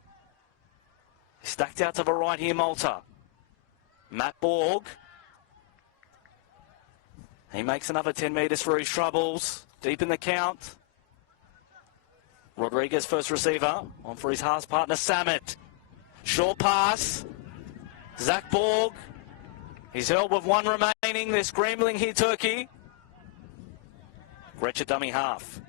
Stacked out to the right here, Malta. Matt Borg. He makes another 10 metres for his troubles. Deep in the count. Rodriguez, first receiver. On for his halves partner, Samet. Short pass. Zach Borg. He's held with one remaining. They're scrambling here, Turkey. Wretched dummy half.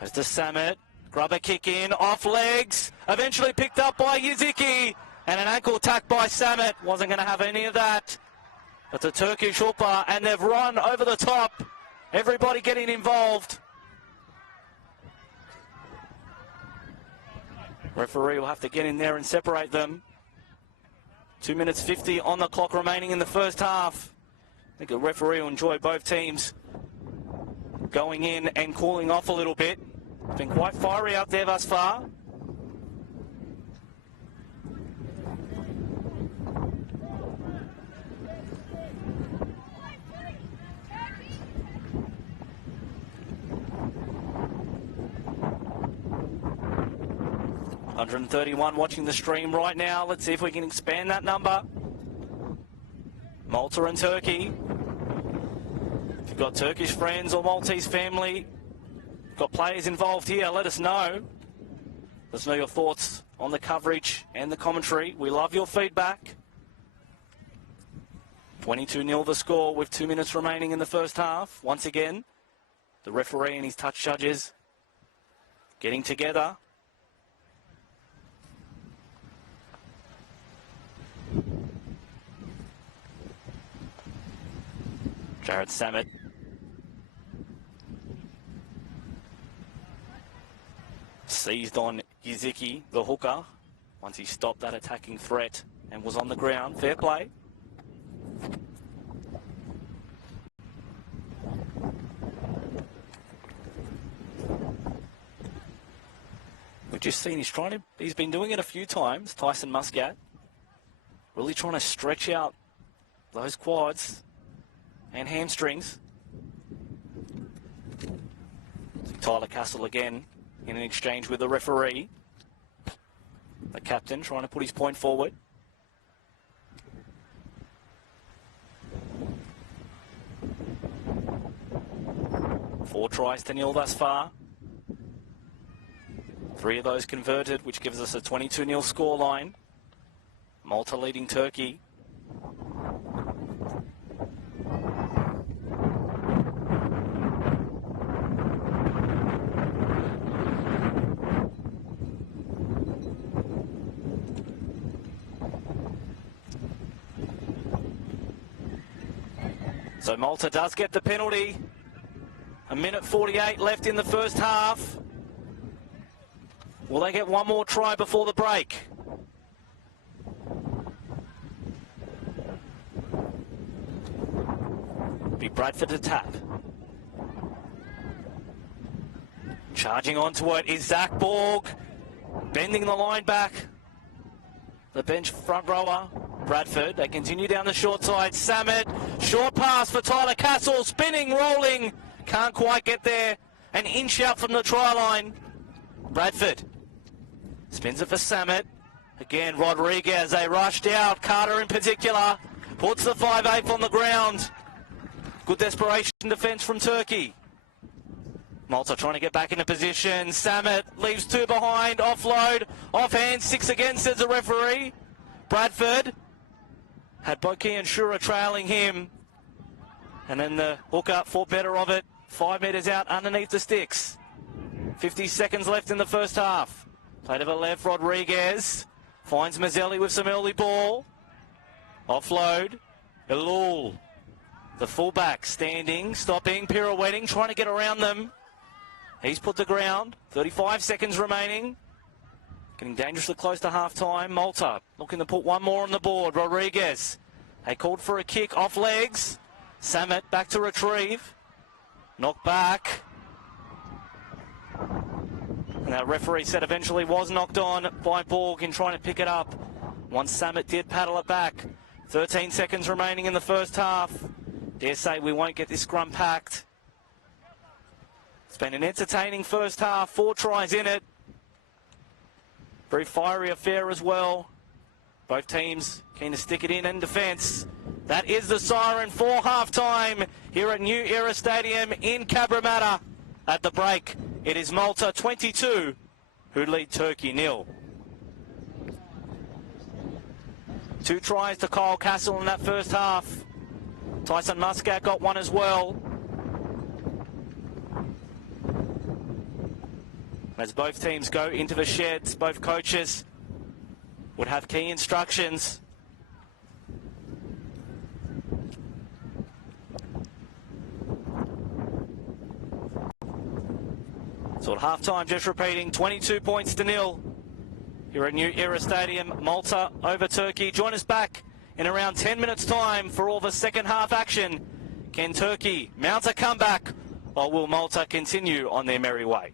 Goes to Samet. Grubber kick in, off legs. Eventually picked up by Yaziki. And an ankle attack by Samet. Wasn't going to have any of that. But the Turkish hooper, and they've run over the top. Everybody getting involved. Referee will have to get in there and separate them. 2 minutes 50 on the clock remaining in the first half. I think the referee will enjoy both teams going in and cooling off a little bit. It's been quite fiery out there thus far. $131 watching the stream right now. Let's see if we can expand that number. Malta and Turkey. If you've got Turkish friends or Maltese family, got players involved here, let us know. Let us know your thoughts on the coverage and the commentary. We love your feedback. 22-0 the score with 2 minutes remaining in the first half. Once again, the referee and his touch judges getting together. Jared Samet. Seized on Yaziki, the hooker, once he stopped that attacking threat and was on the ground. Fair play. We've just seen he's been doing it a few times, Tyson Muscat. Really trying to stretch out those quads and hamstrings. Tyler Castle again in an exchange with the referee. The captain trying to put his point forward. Four tries to nil thus far. 3 of those converted, which gives us a 22-0 scoreline. Malta leading Turkey. So Malta does get the penalty. 1:48 left in the first half. Will they get one more try before the break? Be Bradford to tap. Charging onto it is Zach Borg. Bending the line back. The bench front rower. Bradford, they continue down the short side. Samet, short pass for Tyler Castle, spinning, rolling, can't quite get there. An inch out from the try line. Bradford spins it for Samet. Again, Rodriguez, they rushed out. Carter in particular puts the 5'8" on the ground. Good desperation defence from Turkey. Malta trying to get back into position. Samet leaves 2 behind. Offload, offhand, 6 against, says the referee. Bradford had Boki and Shura trailing him. And then the hooker thought better of it. 5 metres out underneath the sticks. 50 seconds left in the first half. Play to the left, Rodriguez. Finds Mazzelli with some early ball. Offload. Elul. The fullback standing, stopping, pirouetting, trying to get around them. He's put the ground. 35 seconds remaining. Getting dangerously close to half-time. Malta looking to put one more on the board. Rodriguez. They called for a kick off legs. Samet back to retrieve. Knocked back. And that referee said eventually was knocked on by Borg in trying to pick it up. once Samet did paddle it back. 13 seconds remaining in the first half. Dare say we won't get this scrum packed. It's been an entertaining first half, 4 tries in it. Very fiery affair as well. Both teams keen to stick it in defence. That is the siren for half-time here at New Era Stadium in Cabramatta. At the break, it is Malta 22 who lead Turkey 0. 2 tries to Kyle Castle in that first half. Tyson Muscat got one as well. As both teams go into the sheds, both coaches would have key instructions. So at half-time, just repeating, 22 points to 0. Here at New Era Stadium, Malta over Turkey. Join us back in around 10 minutes' time for all the second half action. Can Turkey mount a comeback, or will Malta continue on their merry way?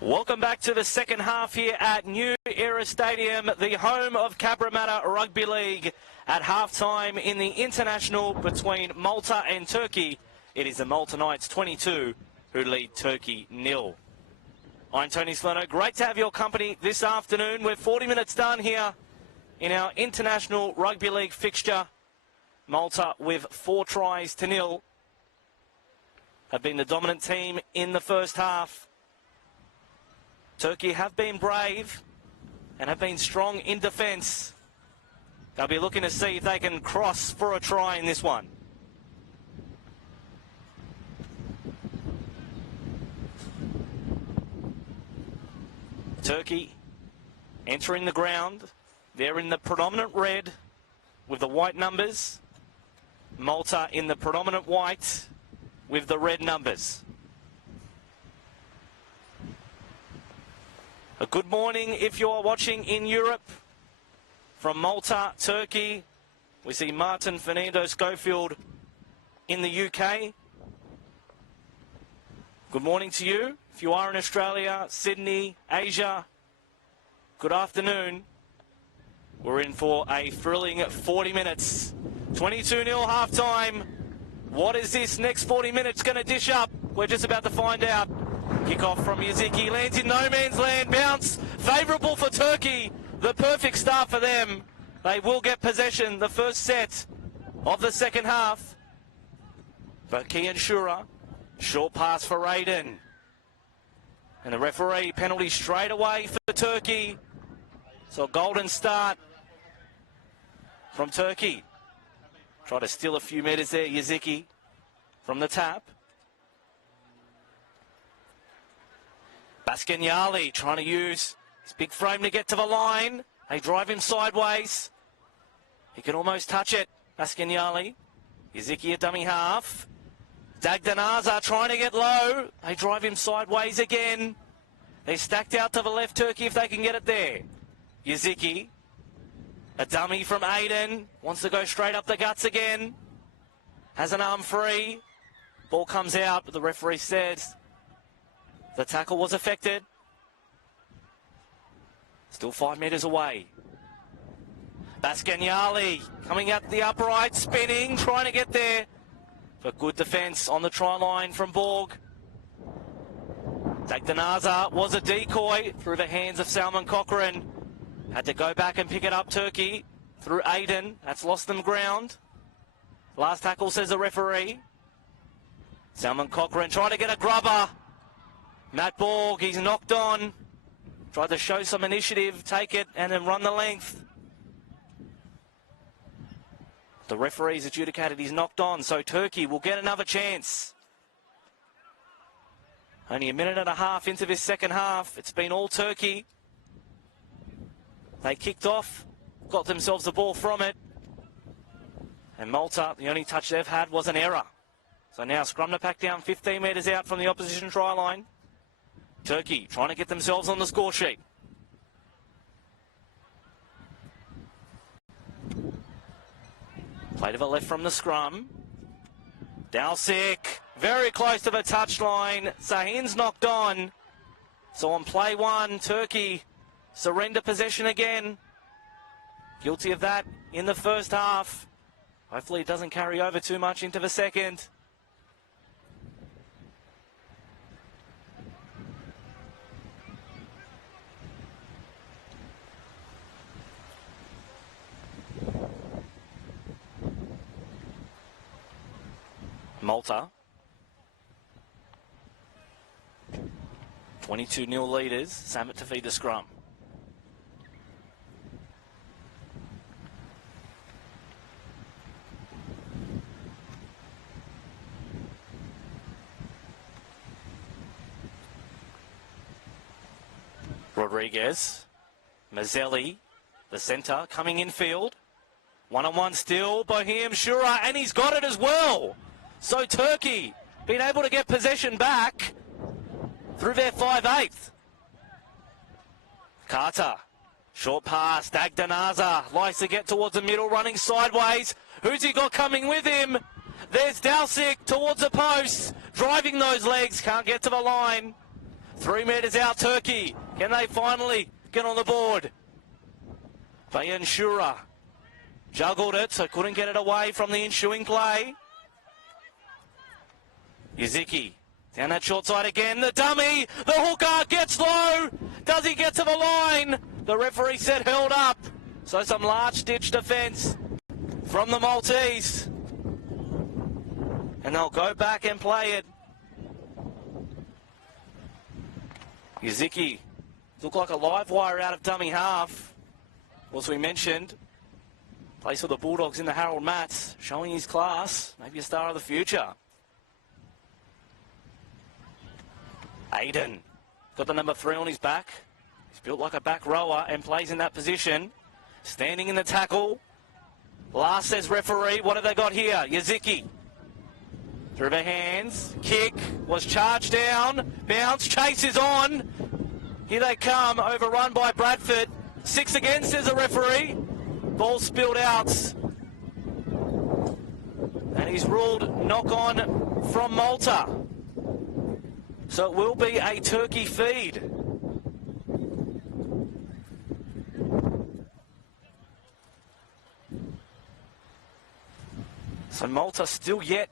Welcome back to the second half here at New Era Stadium, the home of Cabramatta Rugby League. At half-time in the international between Malta and Turkey, it is the Malta Knights 22 who lead Turkey 0. I'm Tony Salerno. Great to have your company this afternoon. We're 40 minutes done here in our international rugby league fixture. Malta with 4 tries to 0 have been the dominant team in the first half. Turkey have been brave and have been strong in defence. They'll be looking to see if they can cross for a try in this one. Turkey entering the ground. They're in the predominant red with the white numbers. Malta in the predominant white with the red numbers. A good morning if you're watching in Europe. From Malta, Turkey, we see Martin Fernando Schofield in the UK. Good morning to you. If you are in Australia, Sydney, Asia, good afternoon. We're in for a thrilling 40 minutes. 22-0 half-time. What is this next 40 minutes going to dish up? We're just about to find out. Kickoff from Yaziki, lands in no man's land, bounce, favourable for Turkey, the perfect start for them. They will get possession, the first set of the second half. But Kian Shura, short pass for Aiden. And the referee, penalty straight away for Turkey. So a golden start from Turkey. Try to steal a few metres there, Yaziki, from the tap. Baskanyali trying to use his big frame to get to the line. They drive him sideways. He can almost touch it. Baskanyali. Yaziki a dummy half. Dagdanaza trying to get low. They drive him sideways again. They're stacked out to the left, Turkey, if they can get it there. Yaziki. A dummy from Aiden. Wants to go straight up the guts again. Has an arm free. Ball comes out, but the referee says the tackle was affected. Still 5 metres away. Baskanyali coming out the upright, spinning, trying to get there. But good defence on the try line from Borg. Dagdanaza was a decoy through the hands of Salman Cochrane. Had to go back and pick it up, Turkey, through Aiden. That's lost them ground. Last tackle, says the referee. Salman Cochrane trying to get a grubber. Matt Borg, he's knocked on. Tried to show some initiative, take it, and then run the length. The referee's adjudicated he's knocked on, so Turkey will get another chance. Only a minute and a half into this second half. It's been all Turkey. They kicked off, got themselves the ball from it. And Malta, the only touch they've had was an error. So now scrum to pack down 15 metres out from the opposition try line. Turkey trying to get themselves on the score sheet. Play to the left from the scrum. Dalsic, very close to the touchline. Sahin's knocked on. So on play one, Turkey surrender possession again. Guilty of that in the first half. Hopefully it doesn't carry over too much into the second. Malta. 22-0 leaders. Samet to feed the scrum. Rodriguez. Mazzelli, the centre, coming in field. One-on-one still. Bohem Shura, and he's got it as well. So Turkey been able to get possession back through their 5/8. Carter, short pass, Dagdanaza likes to get towards the middle, running sideways. Who's he got coming with him? There's Dalsic towards the post, driving those legs, can't get to the line. 3 metres out, Turkey. Can they finally get on the board? Bayanshura juggled it, so couldn't get it away from the ensuing play. Yaziki down that short side again. The dummy, the hooker gets low. Does he get to the line? The referee said held up. So some large-ditch defence from the Maltese. And they'll go back and play it. Yaziki looked like a live wire out of dummy half. As we mentioned, plays for the Bulldogs in the Harold Mats, showing his class, maybe a star of the future. Aiden got the number 3 on his back. He's built like a back rower and plays in that position. Standing in the tackle. Last says referee, what have they got here? Yaziki. Through the hands. Kick was charged down. Bounce. Chase is on. Here they come. Overrun by Bradford. 6 again, says the referee. Ball spilled out. And he's ruled knock on from Malta. So it will be a Turkey feed. So Malta still yet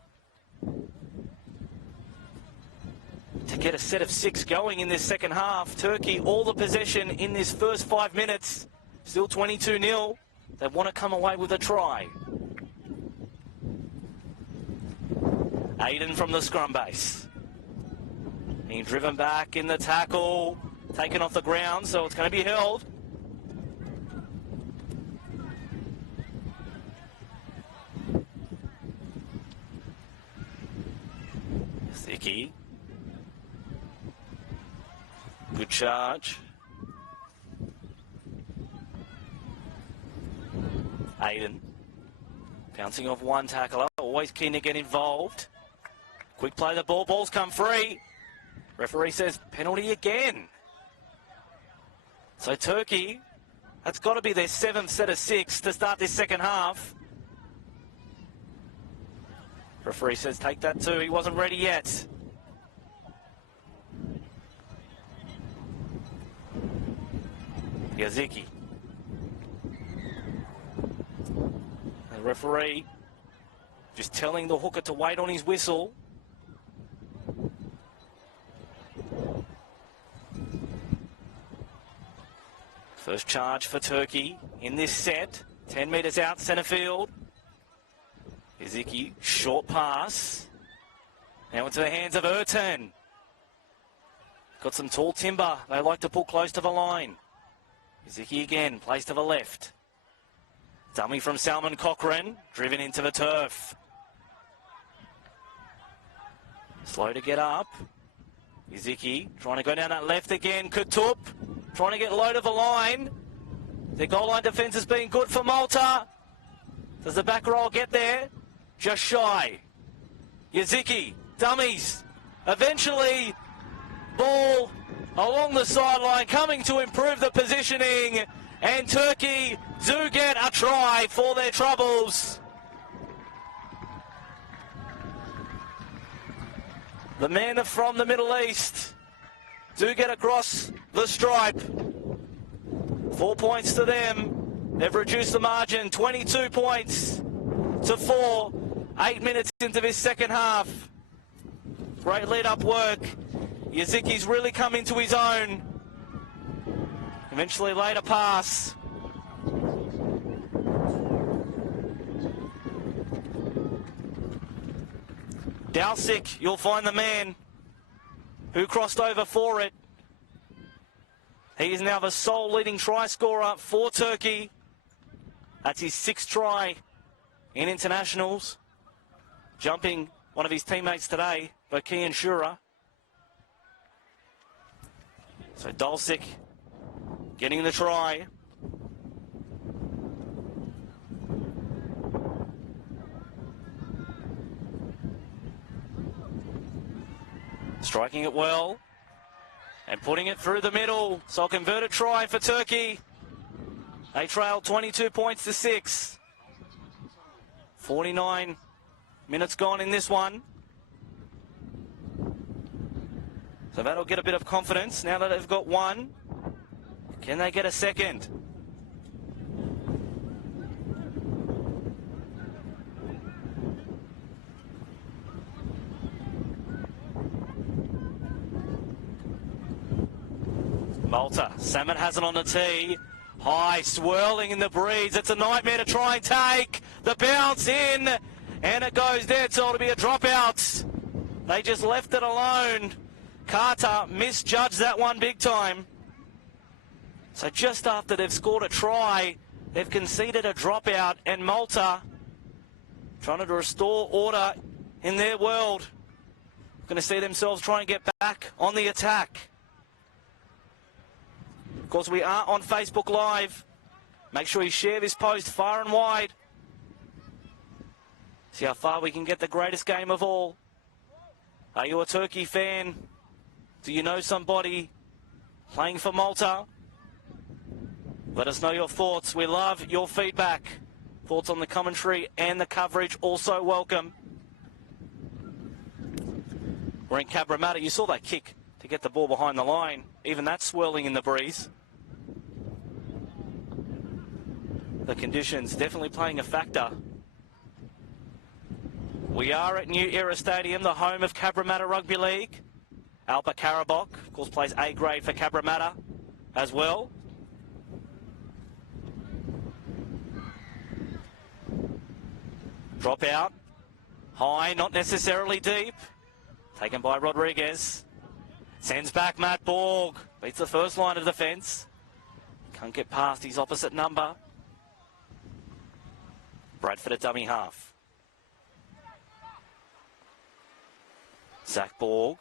to get a set of 6 going in this second half. Turkey all the possession in this first 5 minutes. Still 22-0. They want to come away with a try. Aiden from the scrum base. Being driven back in the tackle. Taken off the ground, so it's going to be held. Sticky. Good charge. Aiden. Bouncing off one tackler. Always keen to get involved. Quick play the ball. Ball's come free. Referee says penalty again. So Turkey, that's got to be their 7th set of 6 to start this second half. Referee says take that too. He wasn't ready yet. Yaziki. The referee just telling the hooker to wait on his whistle. First charge for Turkey in this set. 10 metres out centre field. Yaziki, short pass. Now into the hands of Ertan. Got some tall timber. They like to pull close to the line. Yaziki again, plays to the left. Dummy from Salman Cochrane, driven into the turf. Slow to get up. Yaziki trying to go down that left again. Kutup trying to get low to the line. The goal line defence has been good for Malta. Does the back row get there? Just shy. Yaziki, dummies. Eventually, ball along the sideline, coming to improve the positioning. And Turkey do get a try for their troubles. The men from the Middle East do get across the stripe. 4 points to them. They've reduced the margin, 22 points to 4. 8 minutes into this second half. Great lead-up work. Yaziki's really come into his own. Eventually laid a pass. Dalsic, you'll find the man who crossed over for it. He is now the sole leading try scorer for Turkey. That's his 6th try in internationals. Jumping one of his teammates today, Bakian Shura. So Dalsic getting the try. Striking it well and putting it through the middle. So a converted try for Turkey. They trail 22 points to 6. 49 minutes gone in this one. So that'll get a bit of confidence now that they've got one. Can they get a second? Malta, Salmon has it on the tee. High, swirling in the breeze. It's a nightmare to try and take. The bounce in, and it goes dead, so it'll be a dropout. They just left it alone. Carter misjudged that one big time. So just after they've scored a try, they've conceded a dropout, and Malta trying to restore order in their world. Going to see themselves try and get back on the attack. Of course, we are on Facebook Live. Make sure you share this post far and wide. See how far we can get the greatest game of all. Are you a Turkey fan? Do you know somebody playing for Malta? Let us know your thoughts. We love your feedback. Thoughts on the commentary and the coverage also welcome. We're in Cabramatta. You saw that kick to get the ball behind the line. Even that swirling in the breeze. The conditions definitely playing a factor. We are at New Era Stadium, the home of Cabramatta Rugby League. Alba Karabok, of course, plays A grade for Cabramatta as well. Drop out. High, not necessarily deep. Taken by Rodriguez. Sends back Matt Borg. Beats the first line of defence. Can't get past his opposite number. Bradford at dummy half. Zach Borg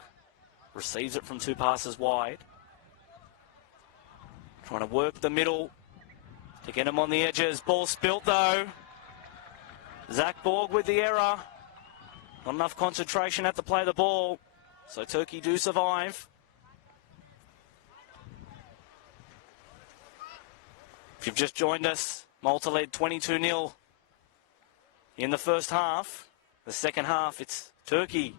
receives it from two passes wide. Trying to work the middle to get him on the edges. Ball spilt though. Zach Borg with the error. Not enough concentration at the play of the ball. So Turkey do survive. If you've just joined us, Malta led 22-0 in the first half. The second half, it's Turkey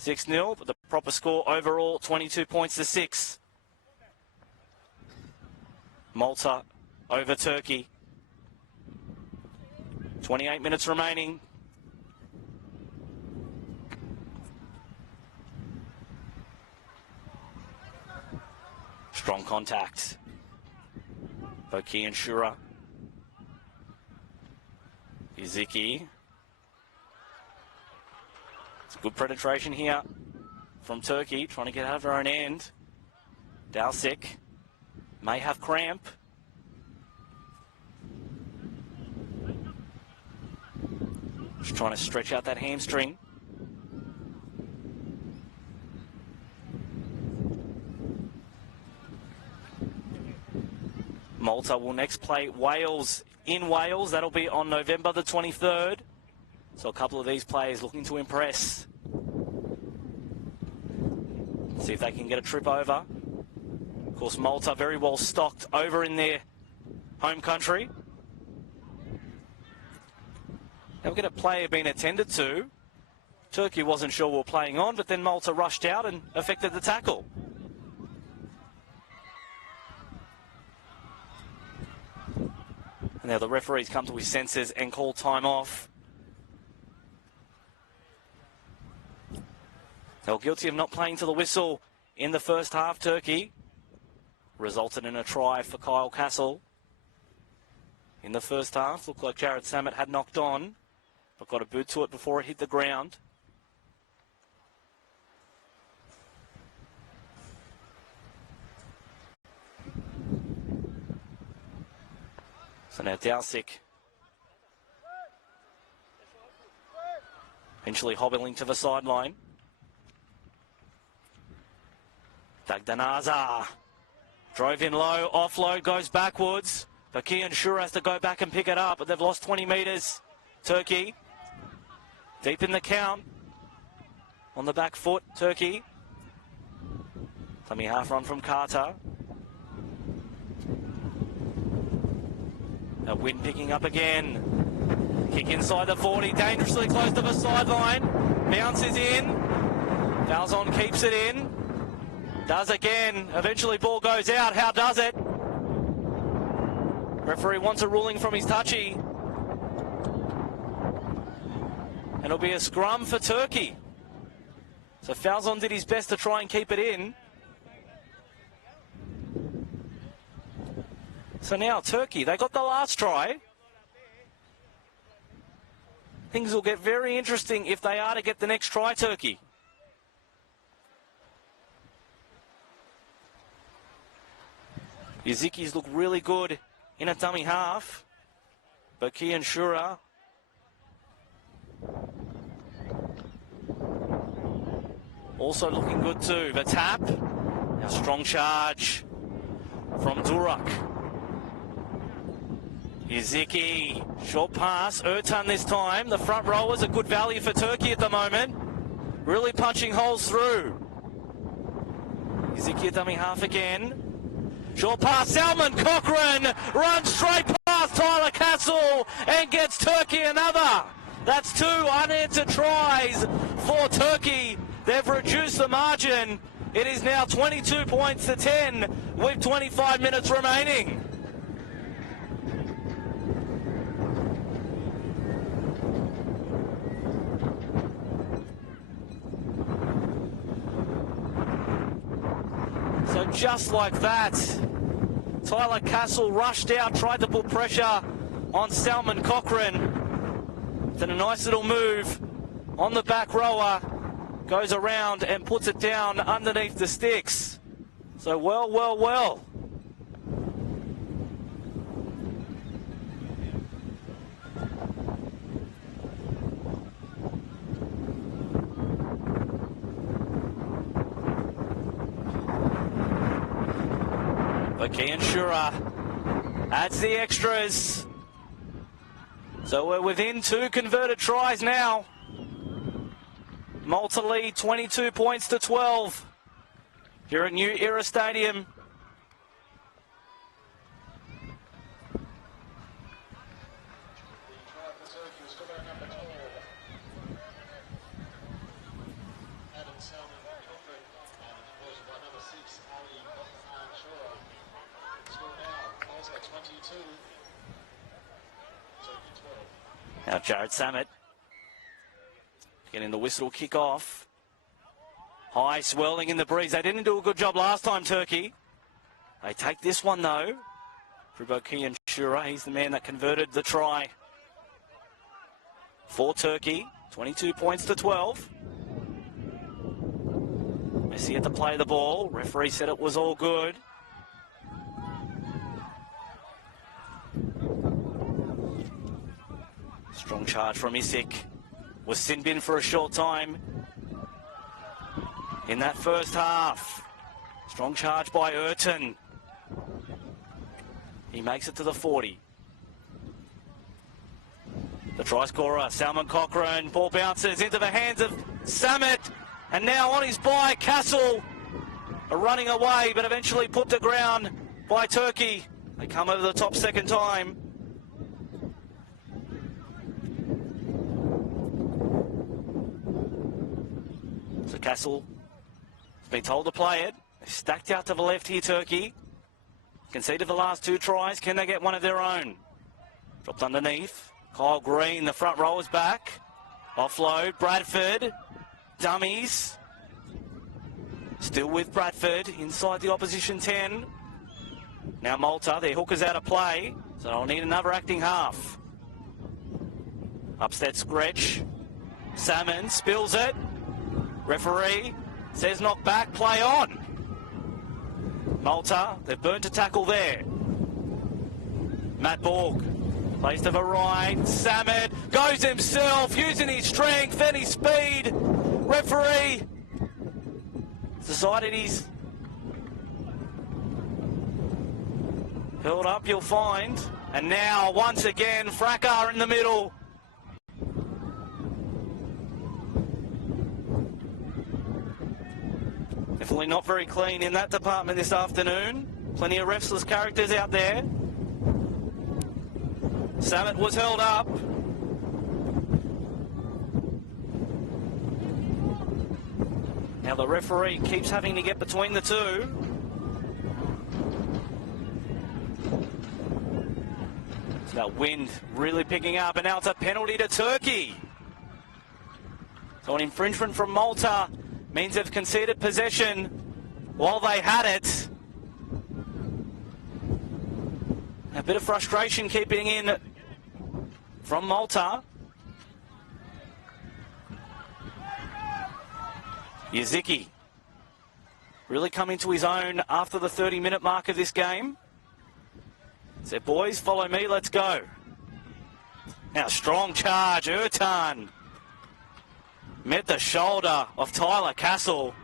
6-0, but the proper score overall, 22 points to 6. Malta over Turkey. 28 minutes remaining. Strong contact. Boki and Shura. Iziki. It's good penetration here from Turkey, trying to get out of her own end. Dalsik may have cramp. Just trying to stretch out that hamstring. Malta will next play Wales in Wales. That'll be on November the 23rd. So a couple of these players looking to impress. See if they can get a trip over. Of course, Malta very well stocked over in their home country. Now we'll get a player being attended to. Turkey wasn't sure we were playing on, but then Malta rushed out and effected the tackle. And now the referee's come to his senses and called time off. They were guilty of not playing to the whistle in the first half. Turkey resulted in a try for Kyle Castle. In the first half, looked like Jared Samet had knocked on, but got a boot to it before it hit the ground. So now Dalsik eventually hobbling to the sideline. Dagdanaza drove in low, offload goes backwards. Bakian sure has to go back and pick it up, but they've lost 20 metres. Turkey deep in the count. On the back foot, Turkey. Dummy half run from Carter. A wind picking up again. Kick inside the 40, dangerously close to the sideline. Bounces in. Falzon keeps it in. Does again. Eventually ball goes out. How does it? Referee wants a ruling from his touchy. And it'll be a scrum for Turkey. So Falzon did his best to try and keep it in. So now Turkey, they got the last try. Things will get very interesting if they are to get the next try, Turkey. Yazikis look really good in a dummy half. Baki and Shura. Also looking good too. The tap. Now strong charge from Durak. Yaziki. Short pass. Ertan this time. The front rowers a good value for Turkey at the moment. Really punching holes through. Yaziki a dummy half again. Short pass, Salman Cochrane runs straight past Tyler Castle and gets Turkey another. That's 2 unanswered tries for Turkey. They've reduced the margin. It is now 22 points to 10 with 25 minutes remaining. So just like that, Tyler Castle rushed out, tried to put pressure on Salman Cochrane. Then a nice little move on the back rower, goes around and puts it down underneath the sticks. So well. Baki and Shura adds the extras. So we're within 2 converted tries now. Malta lead 22 points to 12 here at New Era Stadium. Now Jared Samet getting the whistle kick off. High swirling in the breeze. They didn't do a good job last time, Turkey. They take this one though. For Baki and Shura, he's the man that converted the try. For Turkey, 22 points to 12. Messi had to play the ball. Referee said it was all good. Strong charge from Isik. Was Sinbin for a short time in that first half. Strong charge by Ertan. He makes it to the 40. The try scorer, Salman Cochrane. Ball bounces into the hands of Samet. And now on his bye, Castle running away, but eventually put to ground by Turkey. They come over the top second time. So Castle has been told to play it. They're stacked out to the left here, Turkey. Conceded the last 2 tries. Can they get one of their own? Dropped underneath. Kyle Green, the front row is back. Offload, Bradford. Dummies. Still with Bradford inside the opposition 10. Now Malta, their hookers out of play. So they'll need another acting half. Upstead Scretch. Salmon spills it. Referee says knock back, play on. Malta, they've burnt a tackle there. Matt Borg plays to the right. Samet goes himself, using his strength and his speed. Referee decided he's held up, you'll find. And now, once again, Fracas in the middle. Definitely not very clean in that department this afternoon. Plenty of refsless characters out there. Samet was held up. Now the referee keeps having to get between the two. So that wind really picking up, and now it's a penalty to Turkey. So an infringement from Malta means they've conceded possession while they had it. A bit of frustration keeping in from Malta. Yazicki really come into his own after the 30-minute mark of this game. Said, boys, follow me, let's go. Now, strong charge, Ertan. Met the shoulder of Tyler Castle.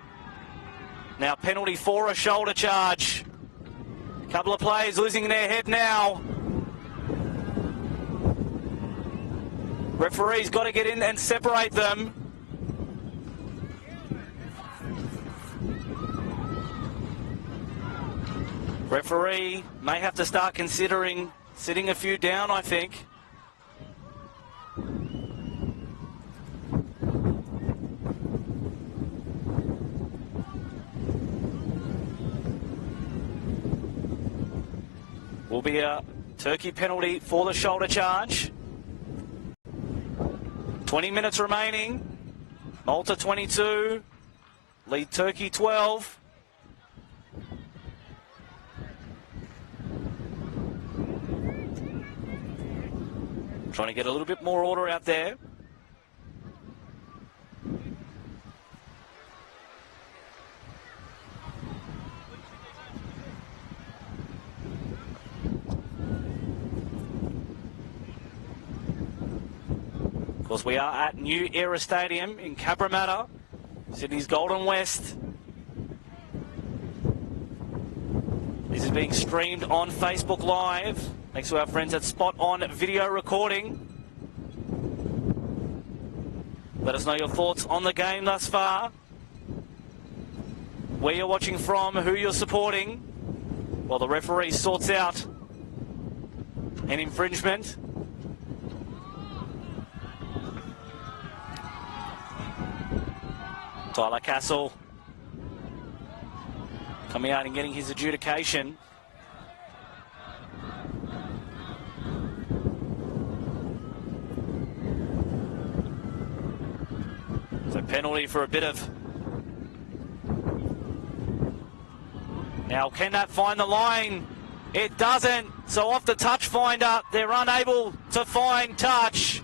Now, penalty for a shoulder charge. A couple of players losing their head now. Referee's got to get in and separate them. Referee may have to start considering sitting a few down, I think. Will be a Turkey penalty for the shoulder charge. 20 minutes remaining. Malta 22, lead Turkey 12. Trying to get a little bit more order out there. Of course, we are at New Era Stadium in Cabramatta, Sydney's Golden West. This is being streamed on Facebook Live, thanks to our friends at Spot On Video Recording. Let us know your thoughts on the game thus far, where you're watching from, who you're supporting, while the referee sorts out an infringement. Tyler Castle coming out and getting his adjudication. So penalty for a bit of... Now can that find the line? It doesn't. So off the touch finder, they're unable to find touch.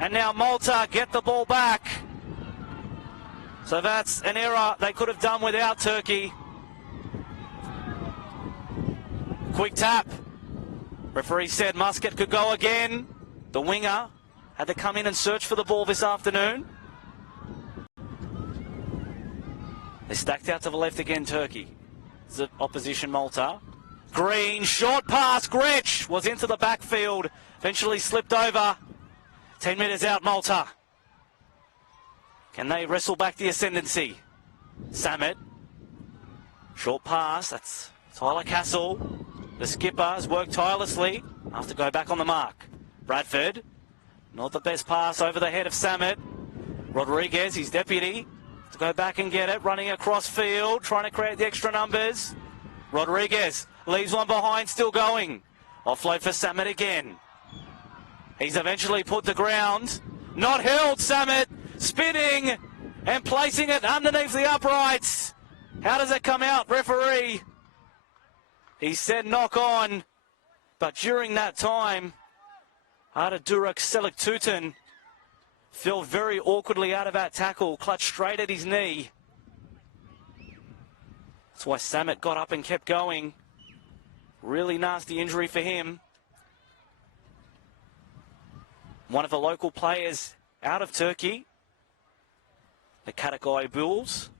And now Malta get the ball back. So that's an error they could have done without Turkey. Quick tap. Referee said Muscat could go again. The winger had to come in and search for the ball this afternoon. They stacked out to the left again, Turkey. It's the opposition, Malta. Green, short pass, Gretsch was into the backfield. Eventually slipped over. 10 metres out, Malta. Can they wrestle back the ascendancy? Samet. Short pass, that's Tyler Castle. The skipper has worked tirelessly. Have to go back on the mark. Bradford. Not the best pass over the head of Samet. Rodriguez, his deputy, to go back and get it. Running across field, trying to create the extra numbers. Rodriguez leaves one behind, still going. Offload for Samet again. He's eventually put to ground. Not held, Samet. Spinning and placing it underneath the uprights. How does it come out, referee? He said knock on, but during that time, Artadurak Selektutin fell very awkwardly out of that tackle, clutched straight at his knee. That's why Samet got up and kept going. Really nasty injury for him. One of the local players out of Turkey, the Kadıköy Bulls,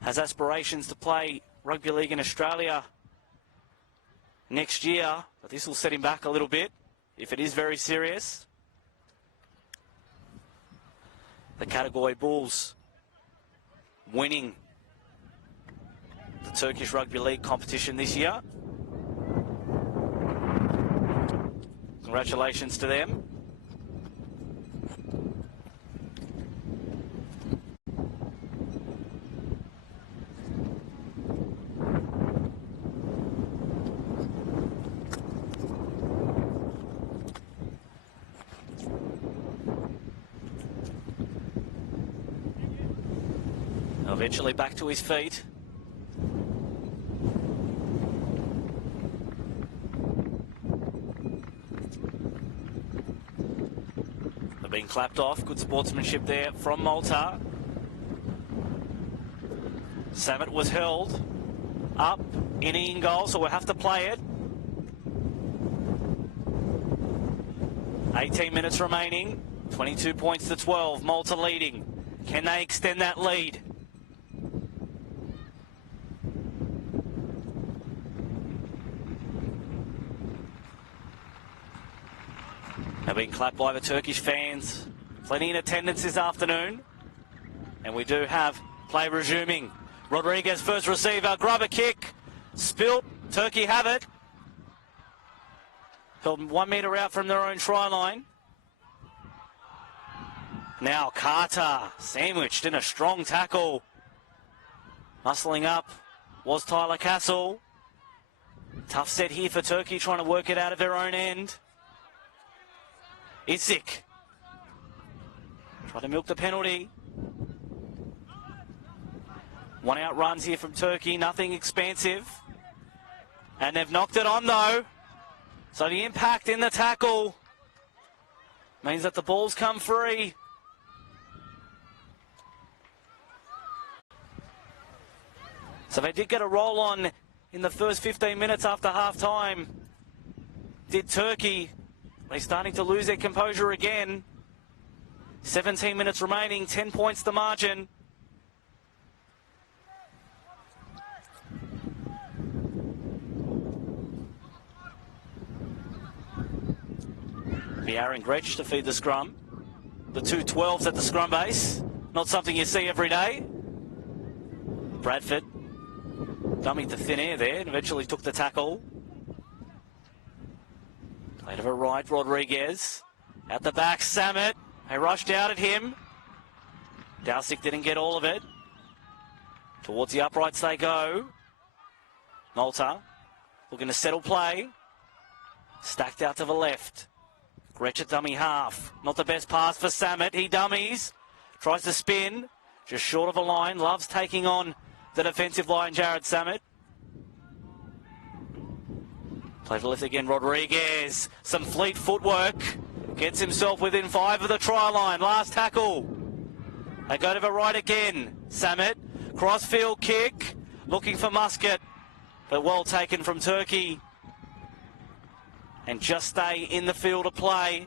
has aspirations to play rugby league in Australia next year, but this will set him back a little bit if it is very serious. The Kadıköy Bulls winning the Turkish Rugby League competition this year. Congratulations to them. Eventually back to his feet. They're being clapped off. Good sportsmanship there from Malta. Samet was held up in goal, so we'll have to play it. 18 minutes remaining. 22 points to 12. Malta leading. Can they extend that lead? They're being clapped by the Turkish fans. Plenty in attendance this afternoon. And we do have play resuming. Rodriguez first receiver, grab a kick. Spilt. Turkey have it. Held 1 metre out from their own try line. Now Carter, sandwiched in a strong tackle. Muscling up was Tyler Castle. Tough set here for Turkey, trying to work it out of their own end. Isik. Try to milk the penalty. 1 out runs here from Turkey, nothing expansive. And they've knocked it on though. So the impact in the tackle means that the ball's come free. So they did get a roll on in the first 15 minutes after half-time. Did Turkey. They're starting to lose their composure again. 17 minutes remaining, 10 points the margin. Be Aaron Gretsch to feed the scrum. The 2 12s at the scrum base. Not something you see every day. Bradford. Dummy to thin air there and eventually took the tackle. Play to the right, Rodriguez. At the back, Samet. They rushed out at him. Dowsick didn't get all of it. Towards the uprights they go. Malta looking to settle play. Stacked out to the left. Gretsch at dummy half. Not the best pass for Samet. He dummies. Tries to spin. Just short of a line. Loves taking on the defensive line, Jared Samet. Play to left again, Rodriguez. Some fleet footwork. Gets himself within 5 of the try line. Last tackle. They go to the right again. Samet. Crossfield kick. Looking for Muscat. But well taken from Turkey. And just stay in the field of play.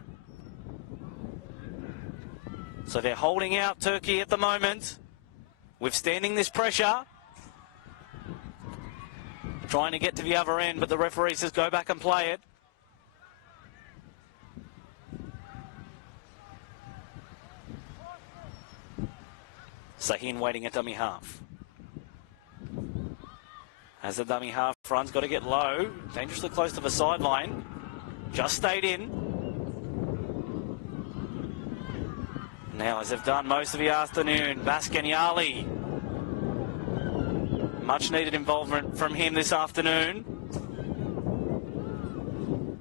So they're holding out Turkey at the moment. Withstanding this pressure. Trying to get to the other end, but the referee says go back and play it. Sahin waiting at dummy half. As the dummy half runs, got to get low. Dangerously close to the sideline. Just stayed in. Now, as they've done most of the afternoon, Baskanyali. Much needed involvement from him this afternoon.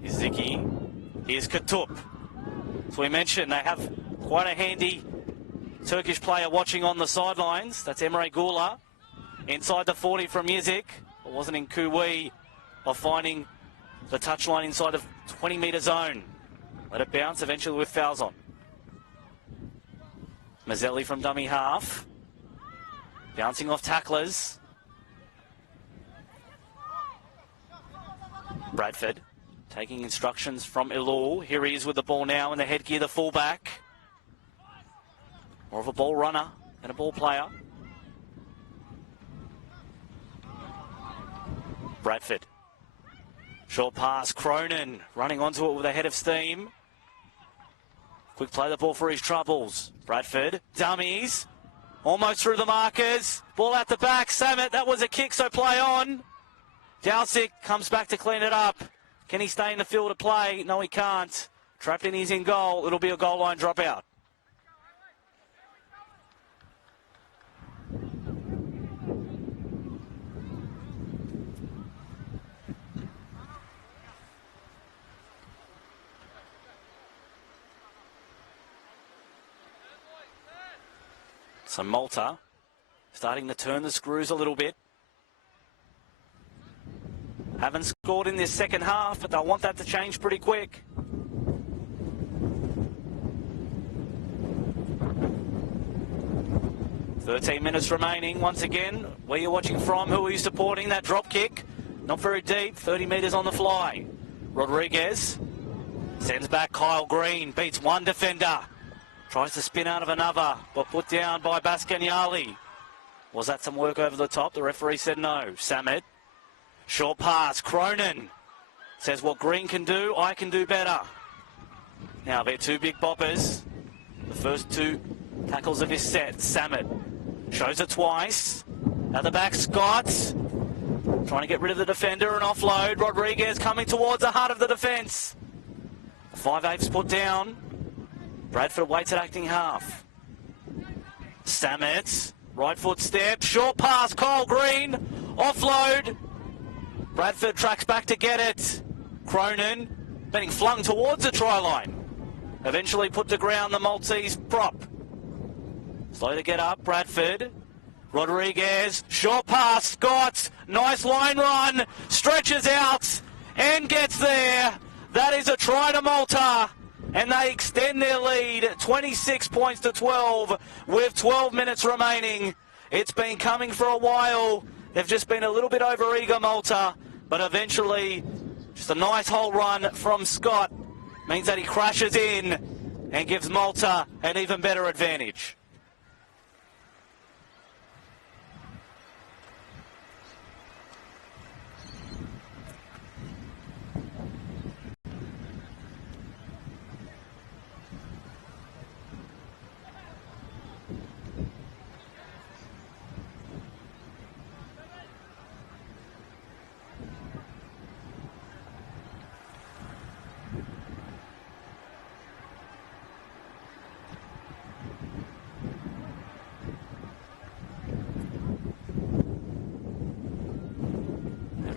Here's Ziki. Here's Katup. As we mentioned, they have quite a handy Turkish player watching on the sidelines. That's Emre Gula. Inside the 40 from Yizik. It wasn't in Kuwi of finding the touchline inside the 20-metre zone. Let it bounce, eventually with fouls on. Mazzelli from dummy half. Bouncing off tacklers. Bradford taking instructions from Ilul. Here he is with the ball now in the headgear, the fullback. More of a ball runner than a ball player. Bradford. Short pass, Cronin running onto it with a head of steam. Quick play the ball for his troubles. Bradford, dummies. Almost through the markers. Ball out the back, Samet, that was a kick, so play on. Dowsick comes back to clean it up. Can he stay in the field of play? No, he can't. Trapped in, he's in goal. It'll be a goal line dropout. So Malta starting to turn the screws a little bit. Haven't scored in this second half, but they'll want that to change pretty quick. "13 minutes remaining. Once again, where you're watching from, who are you supporting? That drop kick, not very deep, 30 metres on the fly. Rodriguez sends back Kyle Green, beats one defender, tries to spin out of another, but put down by Baskanyali. Was that some work over the top? The referee said no. Samet, short pass, Cronin says what Green can do, I can do better. Now they're two big boppers. The first two tackles of his set. Samet shows it twice. At the back, Scott trying to get rid of the defender and offload. Rodriguez coming towards the heart of the defence. 5/8's put down. Bradford waits at acting half. Samet, right foot step, short pass, Kyle Green, offload. Bradford tracks back to get it. Cronin being flung towards the try line. Eventually put to ground the Maltese prop. Slow to get up, Bradford. Rodriguez, short pass, Scott, nice line run, stretches out and gets there. That is a try to Malta, and they extend their lead 26 points to 12 with 12 minutes remaining. It's been coming for a while. They've just been a little bit over-eager, Malta, but eventually just a nice hole run from Scott means that he crashes in and gives Malta an even better advantage.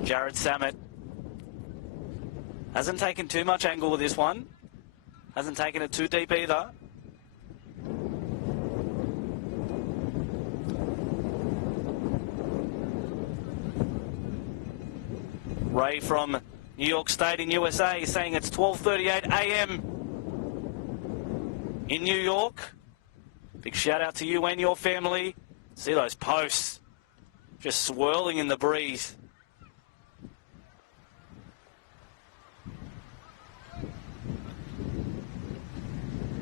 Jared Samet hasn't taken too much angle with this one. Hasn't taken it too deep either. Ray from New York State in USA is saying it's 12:38 a.m. in New York. Big shout out to you and your family. See those posts just swirling in the breeze.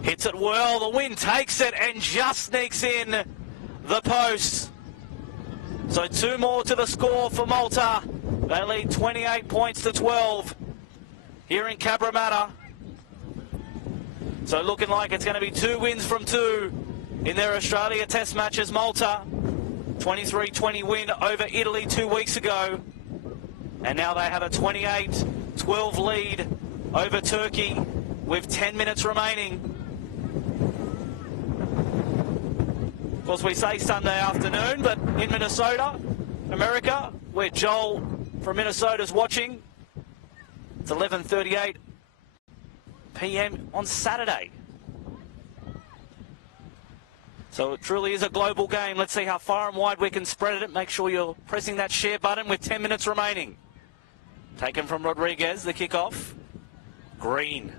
Hits it well, the wind takes it and just sneaks in the post. So two more to the score for Malta. They lead 28 points to 12 here in Cabramatta. So looking like it's going to be 2 wins from 2 in their Australia Test matches. Malta, 23-20 win over Italy 2 weeks ago. And now they have a 28-12 lead over Turkey with 10 minutes remaining. Of course, we say Sunday afternoon, but in Minnesota, America, where Joel from Minnesota is watching, it's 11:38 p.m. on Saturday. So it truly is a global game. Let's see how far and wide we can spread it. Make sure you're pressing that share button with 10 minutes remaining. Taken from Rodriguez, the kickoff. Green.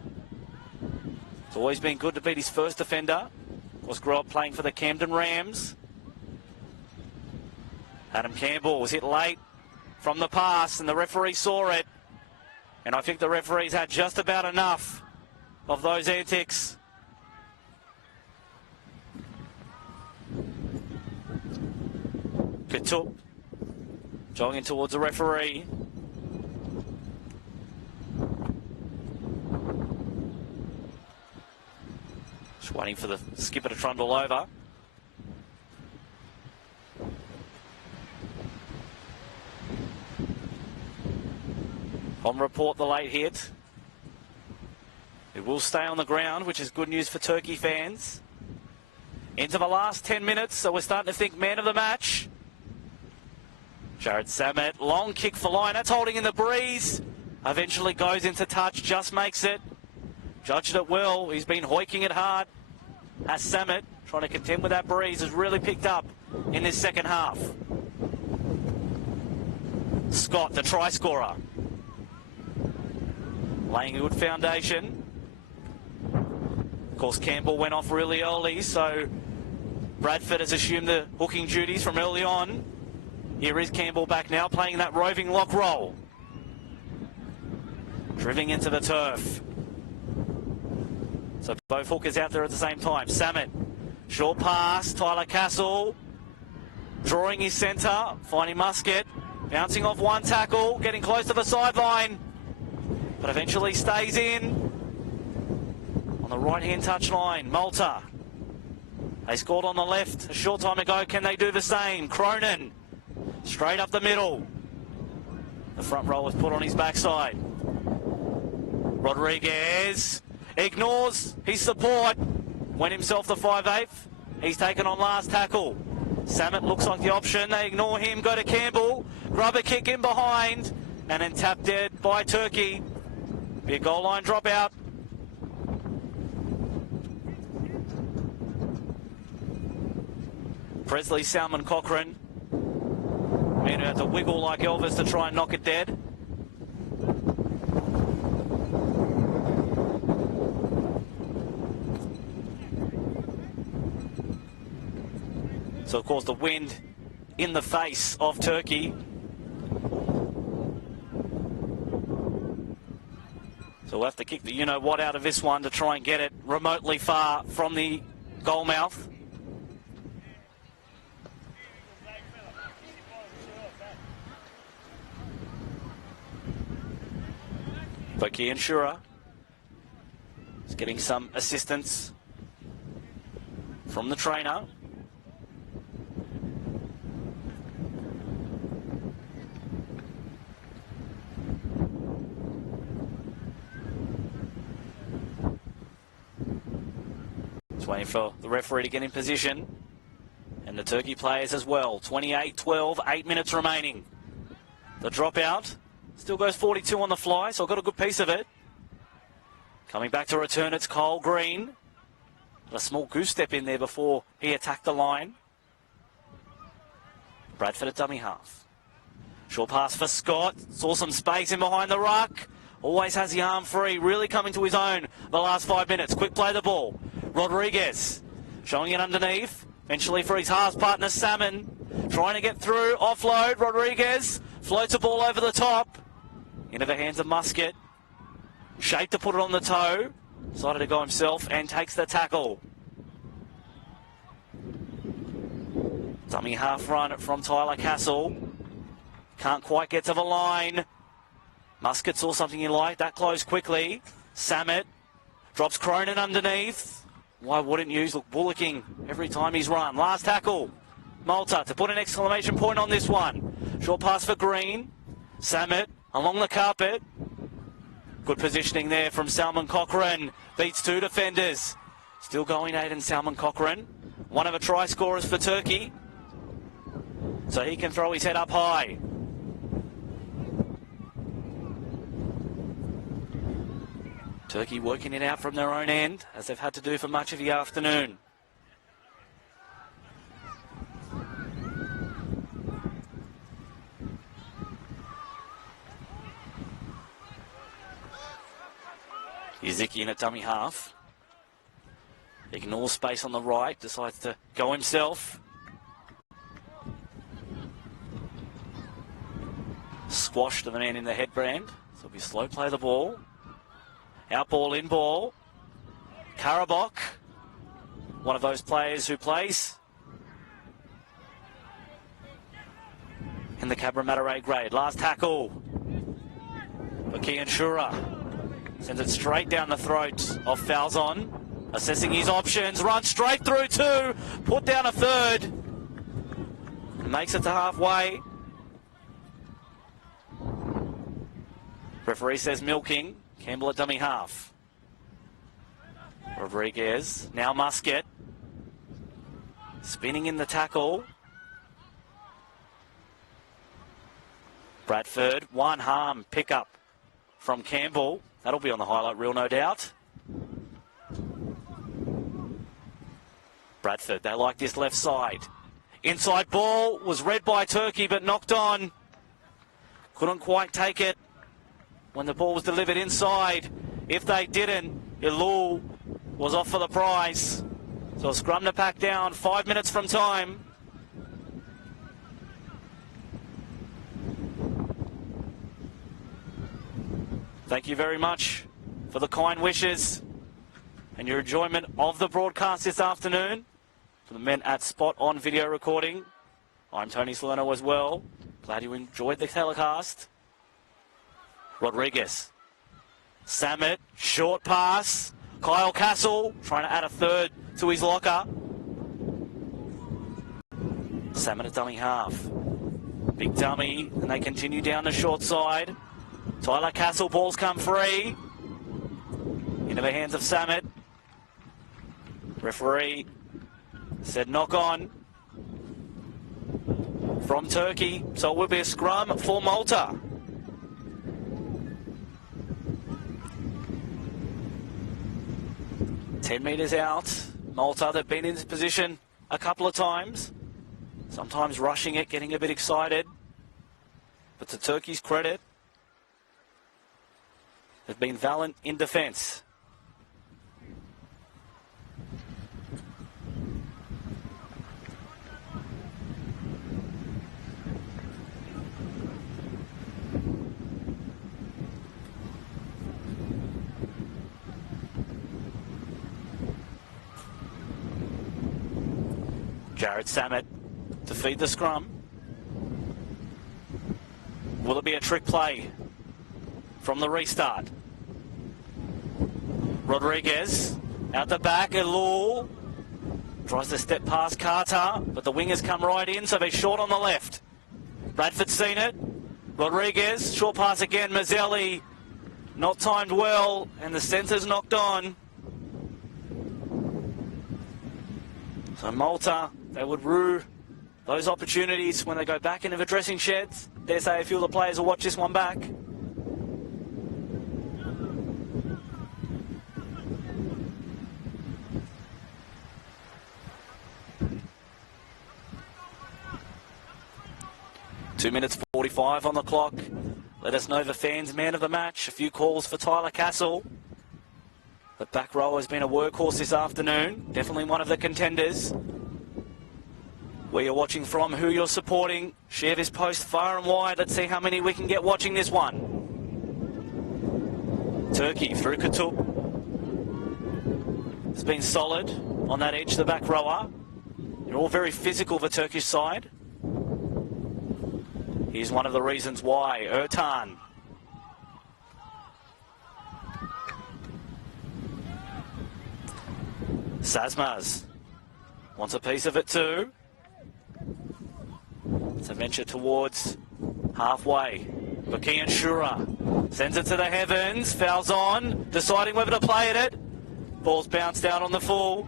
It's always been good to beat his first defender. Of course, grew up playing for the Camden Rams. Adam Campbell was hit late from the pass, and the referee saw it. And I think the referees had just about enough of those antics. Katup jogging towards the referee. Just waiting for the skipper to trundle over. On report, the late hit. It will stay on the ground, which is good news for Turkey fans. Into the last 10 minutes, so we're starting to think man of the match. Jared Samet, long kick for line. That's holding in the breeze. Eventually goes into touch, just makes it. Judged it well. He's been hoiking it hard. As Samet, trying to contend with that breeze, has really picked up in this second half. Scott, the try scorer, laying a good foundation. Of course, Campbell went off really early, so Bradford has assumed the hooking duties from early on. Here is Campbell back now, playing that roving lock roll. Driving into the turf. So both hookers out there at the same time. Samet, short pass, Tyler Castle, drawing his centre, finding Musket, bouncing off one tackle, getting close to the sideline, but eventually stays in. On the right-hand touchline, Malta. They scored on the left a short time ago. Can they do the same? Cronin, straight up the middle. The front row was put on his backside. Rodriguez ignores his support. Went himself the 5/8. He's taken on last tackle. Samet looks like the option. They ignore him, go to Campbell. Grub a kick in behind. And then tap dead by Turkey. Be a goal line dropout. Presley, Salmon, Cochrane. Man who had to wiggle like Elvis to try and knock it dead. So, of course, the wind in the face of Turkey. So we'll have to kick the you-know-what out of this one to try and get it remotely far from the goal mouth. But Kian Shura is getting some assistance from the trainer. Just waiting for the referee to get in position. And the Turkey players as well. 28-12, 8 minutes remaining. The dropout still goes 42 on the fly, so I've got a good piece of it. Coming back to return, it's Cole Green. A small goose step in there before he attacked the line. Bradford at dummy half. Short pass for Scott. Saw some space in behind the ruck. Always has the arm free. Really coming to his own the last 5 minutes. Quick play the ball. Rodriguez showing it underneath. Eventually for his halves partner, Salmon. Trying to get through. Offload. Rodriguez floats a ball over the top. Into the hands of Musket. Shape to put it on the toe. Decided to go himself and takes the tackle. Dummy half run from Tyler Castle. Can't quite get to the line. Musket saw something he liked. That closed quickly. Samet drops Cronin underneath. Why wouldn't you? Look, bullocking every time he's run. Last tackle. Malta to put an exclamation point on this one. Short pass for Green. Samet along the carpet. Good positioning there from Salmon Cochrane. Beats two defenders. Still going Aidan Salmon Cochrane. One of the try scorers for Turkey. So he can throw his head up high. Turkey working it out from their own end, as they've had to do for much of the afternoon. Yaziki in at dummy half. Ignores space on the right, decides to go himself. Squash to the man in the headband. So it'll be slow play the ball. Out ball, in ball. Karabok, one of those players who plays in the Cabramatta A grade. Last tackle for Kian Shura. Sends it straight down the throat of Falzon. Assessing his options. Runs straight through two. Put down a third. Makes it to halfway. Referee says milking. Campbell at dummy half. Rodriguez. Now Musket. Spinning in the tackle. Bradford. One harm pickup from Campbell. That'll be on the highlight reel, no doubt. Bradford, they like this left side. Inside ball was read by Turkey but knocked on. Couldn't quite take it when the ball was delivered inside. If they didn't, Ilul was off for the prize. So a scrum to pack down, 5 minutes from time. Thank you very much for the kind wishes and your enjoyment of the broadcast this afternoon. For the men at Spot On Video Recording, I'm Tony Salerno as well. Glad you enjoyed the telecast. Rodriguez. Samet, short pass. Kyle Castle trying to add a third to his locker. Samet at dummy half. Big dummy, and they continue down the short side. Tyler Castle, balls come free. Into the hands of Samet. Referee said knock on from Turkey, so it will be a scrum for Malta. Ten metres out. Malta, they've been in this position a couple of times. Sometimes rushing it, getting a bit excited. But to Turkey's credit, they've been valiant in defence. Jared Samet to feed the scrum. Will it be a trick play from the restart? Rodriguez out the back. Ilul tries to step past Carter, but the wingers come right in, so they're short on the left. Bradford's seen it. Rodriguez, short pass again. Mazzelli not timed well, and the centre's knocked on. So Malta, they would rue those opportunities when they go back into the dressing sheds. Dare say a few of the players will watch this one back. Two minutes 45 on the clock. Let us know the fans' man of the match. A few calls for Tyler Castle. The back row has been a workhorse this afternoon. Definitely one of the contenders. Where you're watching from, who you're supporting. Share this post far and wide. Let's see how many we can get watching this one. Turkey through Katouk. It's been solid on that edge, the back rower. They're all very physical, the Turkish side. Here's one of the reasons why. Ertan. Sazmaz wants a piece of it too. It's a venture towards halfway. Bakian Shura sends it to the heavens. Fouls on. Deciding whether to play at it. Ball's bounced out on the full.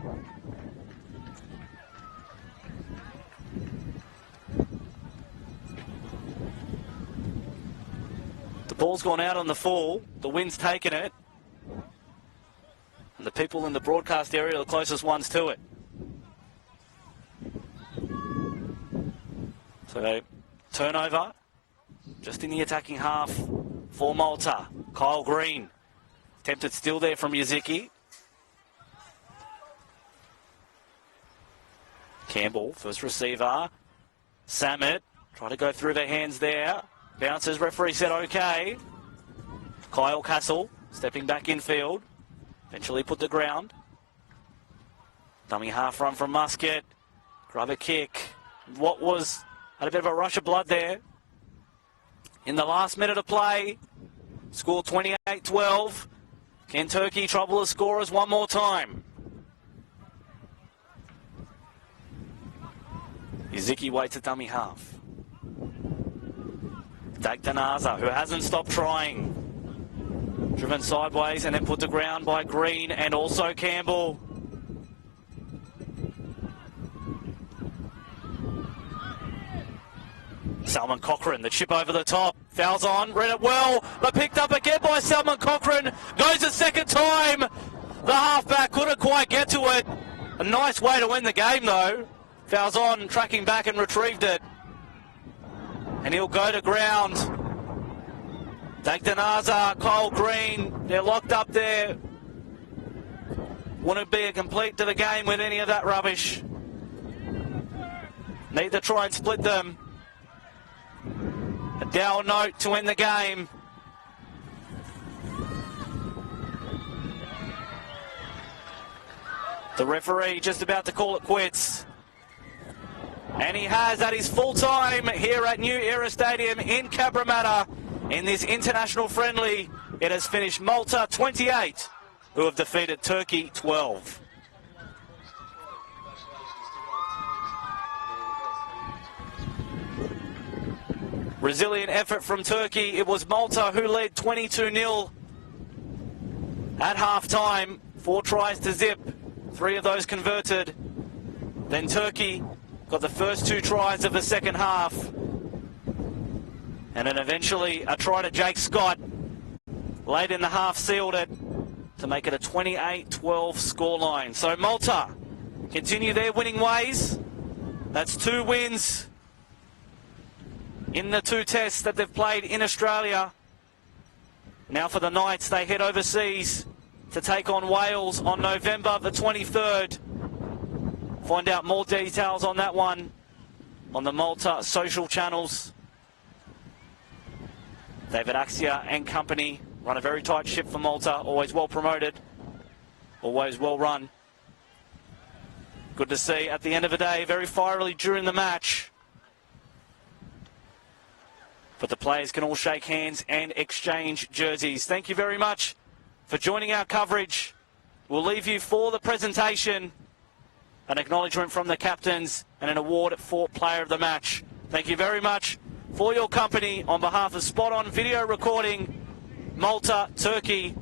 The ball's gone out on the full. The wind's taken it. And the people in the broadcast area are the closest ones to it. So turnover just in the attacking half for Malta. Kyle Green tempted still there from Yaziki. Campbell, first receiver. Samet, try to go through their hands there. Bounces, referee said okay. Kyle Castle stepping back infield. Eventually put the ground. Dummy half run from Muscat. Grab a kick. What was... Had a bit of a rush of blood there. In the last minute of play. Score 28-12. Can Turkey trouble the scorers one more time? Yaziki waits at dummy half. Dagdanaza, who hasn't stopped trying. Driven sideways and then put to ground by Green and also Campbell. Salman Cochrane, the chip over the top. Fouls on, read it well, but picked up again by Salman Cochrane. Goes a second time. The halfback couldn't quite get to it. A nice way to win the game though. Fouls on, tracking back and retrieved it. And he'll go to ground. Dagdanaza, Kyle Green, they're locked up there. Wouldn't be a complete to the game with any of that rubbish. Need to try and split them. A Dow note to end the game. The referee just about to call it quits. And he has at his full time here at New Era Stadium in Cabramatta in this international friendly. It has finished Malta 28, who have defeated Turkey 12. Resilient effort from Turkey. It was Malta who led 22-0 at half-time. 4 tries to zip, 3 of those converted. Then Turkey got the first 2 tries of the second half. And then eventually a try to Jake Scott late in the half sealed it to make it a 28-12 scoreline. So Malta continue their winning ways. That's 2 wins in the 2 tests that they've played in Australia. Now for the Knights, they head overseas to take on Wales on November the 23rd. Find out more details on that one on the Malta social channels. David Axia and company run a very tight ship for Malta, always well promoted, always well run. Good to see at the end of the day, very fiery during the match. But the players can all shake hands and exchange jerseys. Thank you very much for joining our coverage. We'll leave you for the presentation, an acknowledgement from the captains and an award for player of the match. Thank you very much for your company on behalf of Spot On Video Recording, Malta, Turkey.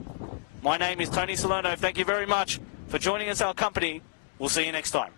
My name is Tony Salerno. Thank you very much for joining us, our company. We'll see you next time.